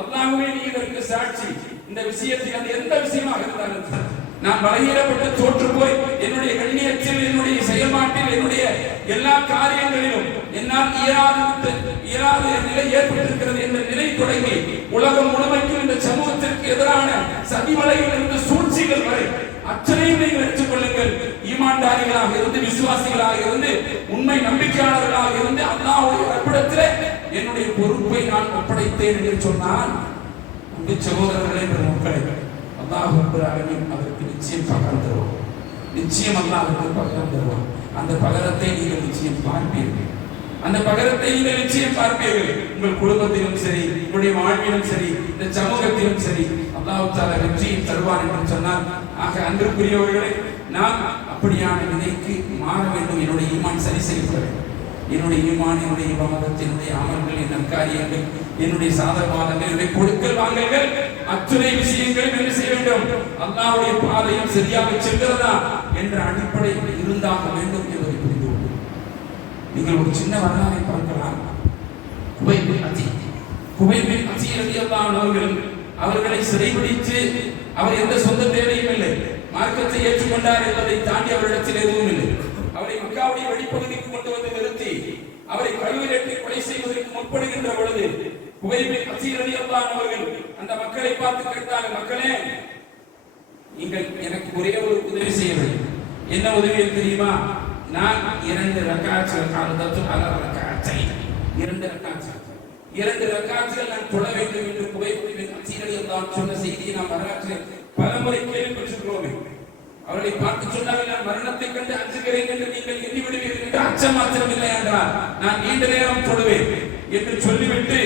அல்லாஹ்வே நீ இதற்கு சாட்சி. இந்த விஷயத்தில் அது எந்த விஷயமாக இருந்தாலும் நான் பலகீனப்பட்டு தோற்று போய் என்னுடைய கண்ணியத்தில், என்னுடைய செயல்பாட்டில், என்னுடைய எல்லா காரியங்களிலும் என்னால் இயலாத நிலை ஏற்பட்டிருக்கிறது என்ற நிலை தொடங்கி உலகம் முழுமைக்கும் இந்த சமூகத்திற்கு எதிரான சதிமலையில் இருந்து சூழ்ச்சிகள் வரை அத்தனையும் நீங்கள் எடுத்துக் கொள்ளுங்கள். ஈமான்தாரிகளாக இருந்து, விசுவாசிகளாக இருந்து, உண்மை நம்பிக்கையாளர்களாக இருந்து அல்லாஹ்வுடைய ரப்பிடத்திலே என்னுடைய பொறுப்பை நான் ஒப்படைத்தேன் என்று சொன்னால், அன்பு சகோதரர்களே, பெருமக்களே, அல்லாஹ் ரப்பல் ஆலமீன் அதற்கு நிச்சயம் பகரம் தருவான். நிச்சயம் அல்லாஹ் அதற்கு பகரம் தருவான். அந்த பகரத்தை நீங்கள் நிச்சயம் பார்ப்பீர்கள். அந்த பகரத்தை நீங்கள் நிச்சயம் பார்ப்பீர்கள். உங்கள் குடும்பத்திலும் சரி, உங்களுடைய வாழ்விலும் சரி, இந்த சமூகத்திலும் சரி, அல்லாஹ் தஆலா வெற்றியை தருவான் என்று சொன்னால், ஆக அன்பிற்குரியவர்களே, நாம் அப்படியான நிலைக்கு மாற வேண்டும். என்னுடைய ஈமான் சரி செய்யப்பட வேண்டும். என்னுடைய ஈமான், என்னுடைய இபாதத், என்னுடைய அமல்கள், என் நற்காரியங்கள், என்னுடைய சாதகவாதங்கள், என்னுடைய கொடுக்கல் வாங்கல்கள், அத்துணை விஷயங்களும் என்ன செய்ய வேண்டும்? வேண்டும், அல்லாஹ்வுடைய பாதையில் சரியாக செல்கிறதா என்ற அடிப்படை இருந்தாக வேண்டும் என்பதை புரிந்து கொள்ளுங்கள். நீங்கள் ஒரு சின்ன வரலாறை பார்க்கலாம். குபைப் பின் அசீர் ரலியல்லாஹு அவர்களை சிறைபிடித்து அவர் எந்த சொந்த தேவையும் இல்லை, மார்க்கத்தை ஏற்றுக்கொண்டார் என்பதை தாண்டி அவரிடத்தில் எதுவும் இல்லை. அவரை மக்காவுடைய வெளிப்பகுதிக்கு கொண்டு வந்து நிறுத்தி அவரை கழுவிலேற்றி கொலை செய்வதற்கு முற்படுகின்ற பொழுது குபைப் பின் அசீர் ரலியல்லாஹு அவர்கள் அந்த மக்களை பார்த்து கேட்டார்கள், மக்களே, நீங்கள் எனக்கு ஒரே ஒரு உதவி செய்ய வேண்டும். என்ன உதவி தெரியுமா? நான் 2 ரக்காத்துகள் நான் தொழ வேண்டும் என்று குபைப் பின் அசீர் ரலியல்லாஹு சொன்ன செய்தியை நாம் வரலாற்றில் பலமுறை கேள்விப்பட்டிருக்கிறோமே. அவர்களை பார்த்து சொன்னார்கள், நான் மரணத்தை கண்டு அஞ்சுகிறேன் என்று நீங்கள் எண்ணி விடுவீர்கள் என்று அச்சம் மாத்திரம் இல்லை என்றால் நான் நீண்ட நேரம் தொழுவேன் என்று சொல்லிவிட்டு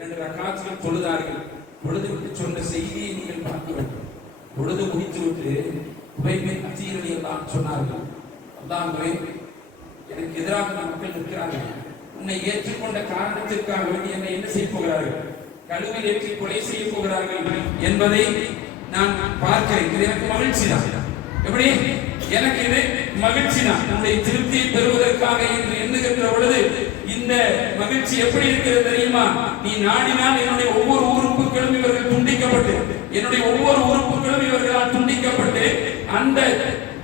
2 ரக்காத்துகள் தொழுதார்கள். பொழுதுவிட்டு சொன்ன செய்தியை நீங்கள் பார்க்க வேண்டும். பொழுது முடித்துவிட்டு குபைப் பின் அசீர் ரலியல்லாஹு சொன்னார்கள், அல்லாஹ்வே, எனக்கு எதிராக மக்கள் இருக்கிறார்கள், உன்னை ஏற்றுக்கொண்ட காரணத்திற்காக வேண்டி என்னை என்ன செய்ய போகிறார்கள், கழுவில் ஏற்றி கொலை செய்ய போகிறார்கள் என்பதை நான் பார்க்கிறேன். இது எனக்கு மகிழ்ச்சி தான். எப்படி? எனக்கு இது மகிழ்ச்சி தான். உன்னுடைய திருப்தியை பெறுவதற்காக என்று எண்ணுகின்ற பொழுது இந்த மகிழ்ச்சி எப்படி இருக்கிறது தெரியுமா? நீ நாடினால் என்னுடைய ஒவ்வொரு உறுப்புகளும் இவர்கள் துண்டிக்கப்பட்டு, என்னுடைய ஒவ்வொரு உறுப்புகளும் இவர்களால் துண்டிக்கப்பட்டு, அந்த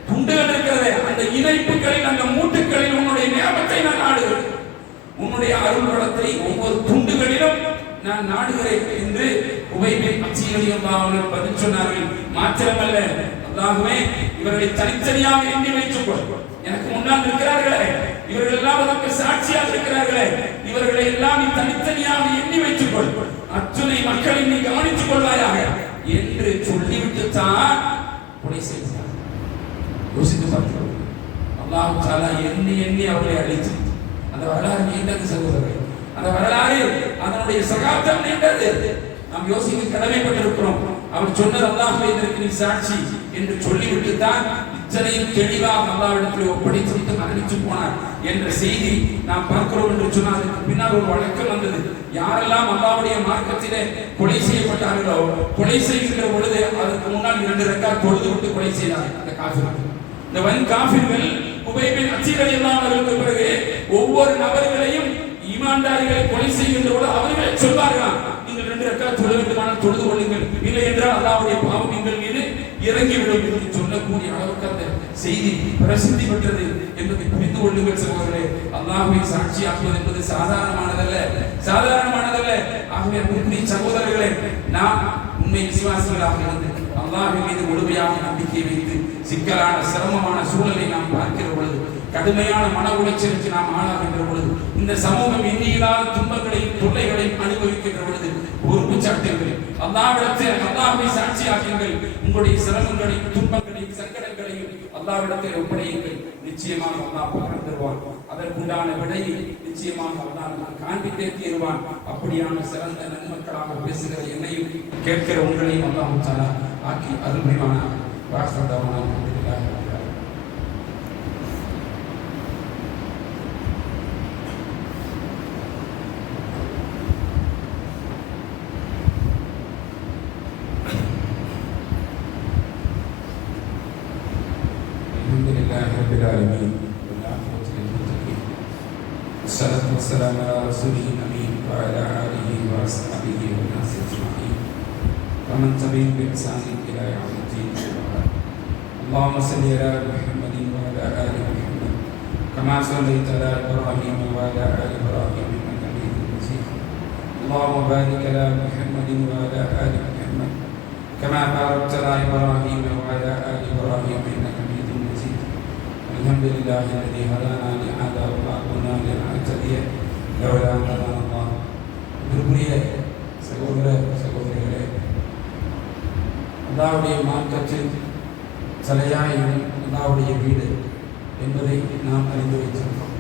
துண்டுகள் இருக்கிறத அந்த இணைப்புகளில், அந்த மூட்டுகளில் உன்னுடைய ஞாபகத்தை நான் நாடுகிறேன், உன்னுடைய அருள் வளத்தை ஒவ்வொரு துண்டுகளிலும் நான் நாடுகிறேன் என்று குபைப் பின் அசீர் ரலியல்லாஹு அன்ஹு பதில் சொன்னார்கள். மாத்திரமல்ல, அல்லாஹ்வே, இவர்களை தனித்தனியாக எண்ணி வைத்துக்கொள். எனக்கு முன்னால் இருக்கிறார்களே, இவர்கள் எல்லாம் அதற்கு சாட்சியாக இருக்கிறார்களே, இவர்களை எல்லாம் நீ தனித்தனியாக எண்ணி வைத்துக்கொள், அத்துணை மக்களை நீ கவனித்துக் கொள்வாயாக என்று சொல்லிவிட்டு தான் கொலை செய்தார். யோசித்து பார்க்கிறோம். அல்லாஹ் தஆலா எண்ணி எண்ணி அவர்களை அழித்து, அந்த வரலாறு நீண்டது சகோதரர்கள். அந்த வரலாறு அதனுடைய சகாப்தம் நீண்டது. நாம் யோசிக்க கடமைப்பட்டிருக்கிறோம். அவர் சொன்னது, அல்லாஹ்வே, இதற்கு நீ சாட்சி என்று சொல்லிவிட்டு தான் இத்தனையும் தெளிவாக அல்லாஹ்விடத்தில் ஒப்படைத்து மரணித்து போனார் என்ற செய்தி நாம் பார்க்கிறோம் என்று சொன்னால், அதுக்கு பின்னால் ஒரு வழக்கம் வந்தது. யாரெல்லாம் அல்லாஹ்வுடைய மார்க்கத்திலே கொலை செய்யப்பட்டார்களோ, கொலை செய்கின்ற பொழுது அதற்கு முன்னால் 2 ரக்காத் தொழுது விட்டு கொலை செய்தார்கள் அந்த காஃபிர்கள். இந்த வன் காஃபிர்கள் குபைப் பின் அசீர் ரலியல்லாஹு அவர்களுக்கு பிறகு ஒவ்வொரு நபர்களையும் ஈமான்தாரிகளை கொலை செய்கின்ற பொழுது அவர்களே சொல்வார்கள், நீங்கள் 2 ரக்காத் தொழ வேண்டுமானால் தொழுது கொள்ளுங்கள், இல்லை என்றால் அல்லாஹ்வுடைய பாவம் எங்கள் மீது இறங்கிவிடும் என்று சொல்லக்கூடிய அளவுக்கு அந்த செய்தி பிரசித்தி பெற்றது என்பதை புரிந்து கொள்ளுங்கள் சகோதரர்களே. அல்லாஹ்வை சாட்சியாக்குவது என்பது சாதாரணமானதல்ல. ஆகவே அன்புக்குரிய சகோதரர்களே, நாம் உண்மை விசுவாசிகளாக இருந்து அல்லாஹ்வின் மீது முழுமையாக நம்பிக்கை வைத்து சிக்கலான சிரமமான சூழலை நாம் பார்க்கிற பொழுது, கடுமையான மன உளைச்சலுக்கு நாம் ஆளாகின்ற பொழுது, இந்த சமூகம் எண்ணியில்லாத துன்பங்களையும் தொல்லைகளையும் அனுபவிக்கின்ற பொழுது, பொறுப்பு சாட்டுங்கள், அல்லாஹ்வை சாட்சியாக்குங்கள், உங்களுடைய சிரமங்களையும் துன்பங்களையும் சங்கடங்களையும் அல்லாஹ்விடத்தில் ஒப்படையுங்கள். நிச்சயமாக அல்லாஹ் பலன் தருவான். அதற்குண்டான விடையை நிச்சயமாக அல்லாஹ் காண்பித்தே தீருவான். அப்படியான சிறந்த நன்மக்களாக பேசுகிற என்னையும் கேட்கிற உங்களையும் அல்லாஹ் தஆலா ஆக்கி அருள்வானாக. வாஹ்தவானா رب العالمين والعافية للمتقين والصلاة والسلام على رسوله الأمين وعلى آله وأصحابه والناس أجمعين ومن تبعهم بإحسان إلى يوم الدين. اللهم صل على محمد وعلى آل محمد كما صليت على إبراهيم وعلى آل إبراهيم إنك حميد مجيد. اللهم بارك على محمد وعلى آل محمد كما باركت على إبراهيم وعلى آل إبراهيم إنك حميد مجيد. الحمد لله الذي هدانا لهذا وما كنا لنهتدي لولا أن هدانا الله. அன்பிற்குரிய சகோதரர்களே, அல்லாஹ்வுடைய மார்க்கத்தில் தலையாயும் அல்லாஹ்வுடைய வீடு என்பதை நாம் அறிந்து வைத்திருக்கிறோம்.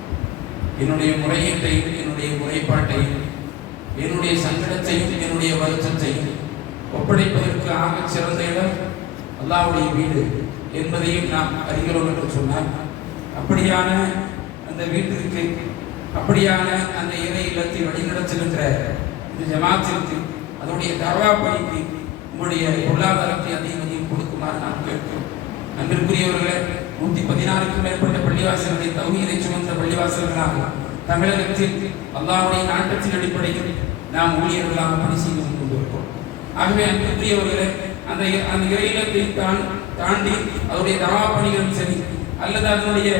என்னுடைய முறையீட்டையும், என்னுடைய முறைப்பாட்டையும், என்னுடைய சங்கடத்தையும், என்னுடைய வருத்தத்தையும் ஒப்படைப்பதற்கு ஆக சிறந்த இடம் அல்லாஹ்வுடைய வீடு என்பதையும் நாம் அறிகிறோம் என்று சொன்னார். அப்படியான அந்த வீட்டிற்கு, அப்படியான அந்த இறை இல்லத்தை வழிநடத்துகின்ற இந்த ஜமாத்திற்கு, அதனுடைய தர்வா பணிக்கு உங்களுடைய பொருளாதாரத்தை அதிகம் கொடுக்குமாறு நாம் கேட்கிறோம். அன்பிற்குரியவர்களே, 116க்கும் மேற்பட்ட பள்ளிவாசல்களை தௌஹீதை சுமந்த பள்ளிவாசல்களாக தமிழகத்தில் அல்லாஹ்வுடைய நாட்டத்தின் அடிப்படையில் நாம் ஊழியர்களாக பணி செய்து கொண்டிருக்கிறோம். ஆகவே அன்பிற்குரியவர்களே, அந்த இறையிலத்தை தாண்டி அவருடைய தாவா பணிகளும் சரி, அல்லது அதனுடைய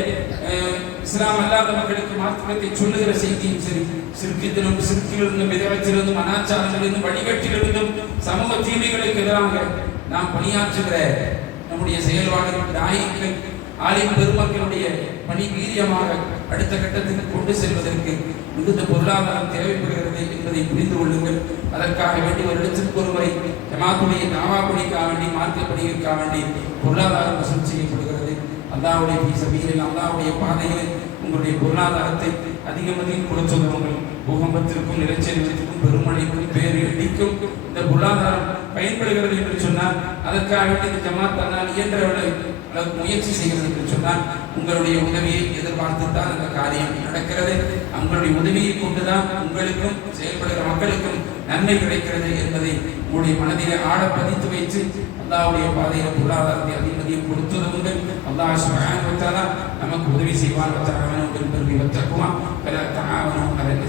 இஸ்லாம் அல்லாத மக்களுக்கு மார்க்கத்தை சொல்லுகிற செய்தியும் சரி, சிறுக்கிலிருந்தும் விதவத்திலிருந்தும் அனாச்சாரங்களிலிருந்தும் வழிகட்டிலிருந்தும் சமூக தீமைகளுக்கு எதிராக நாம் பணியாற்றுகிற நம்முடைய செயல்பாடுகள் தாயங்கள் ஆலயம் பெருமக்களுடைய பணி வீரியமாக அடுத்த கட்டத்துக்கு கொண்டு செல்வதற்கு மிகுந்த பொருளாதாரம் தேவைப்படுகிறது என்பதை புரிந்து கொள்ளுங்கள். அதற்காக வேண்டி ஒரு இடத்திற்கு ஒரு முறை ஜமாத்துடைய தாவா பணிக்காக வேண்டி மார்க்க பணிகளுக்காக வேண்டி பொருளாதாரம் வசூல் செய்யப்படுகிறது. அல்லாஹ்வுடைய சபீரில் அல்லாஹ்வுடைய பாதையில் உங்களுடைய பொருளாதாரத்தை அதிகம் கொடுத்துள்ளவர்கள் பூகம்பத்திற்கும் நிலச்சரிவதற்கும் பெருமழைக்கும் பேரிடிக்கும் இந்த பொருளாதாரம் பயன்படுகிறது என்று சொன்னால், அதற்காக வேண்டி ஜமாத் தன்னால் இயன்றவர்களை முயற்சி செய்கிறது என்று சொன்னால் உங்களுடைய உதவியை எதிர்பார்த்துத்தான் அந்த காரியம் நடக்கிறது. உங்களுடைய உதவியை கொண்டுதான் உங்களுக்கும் செயல்படுகிற மக்களுக்கும் நன்மை கிடைக்கிறது என்பதை உங்களுடைய மனதிலே ஆழ பதித்து வைத்து அல்லாஹ்வுடைய பாதையில் பொருளாதாரத்தை அதிகம் கொடுத்துதவுங்கள். அல்லாஹ் சுப்ஹானஹு வ தஆலா நமக்கு உதவி செய்வான். வத்தஆவனு பில் பிர்ரி வத்தக்வா வலா தஆவனு அலல்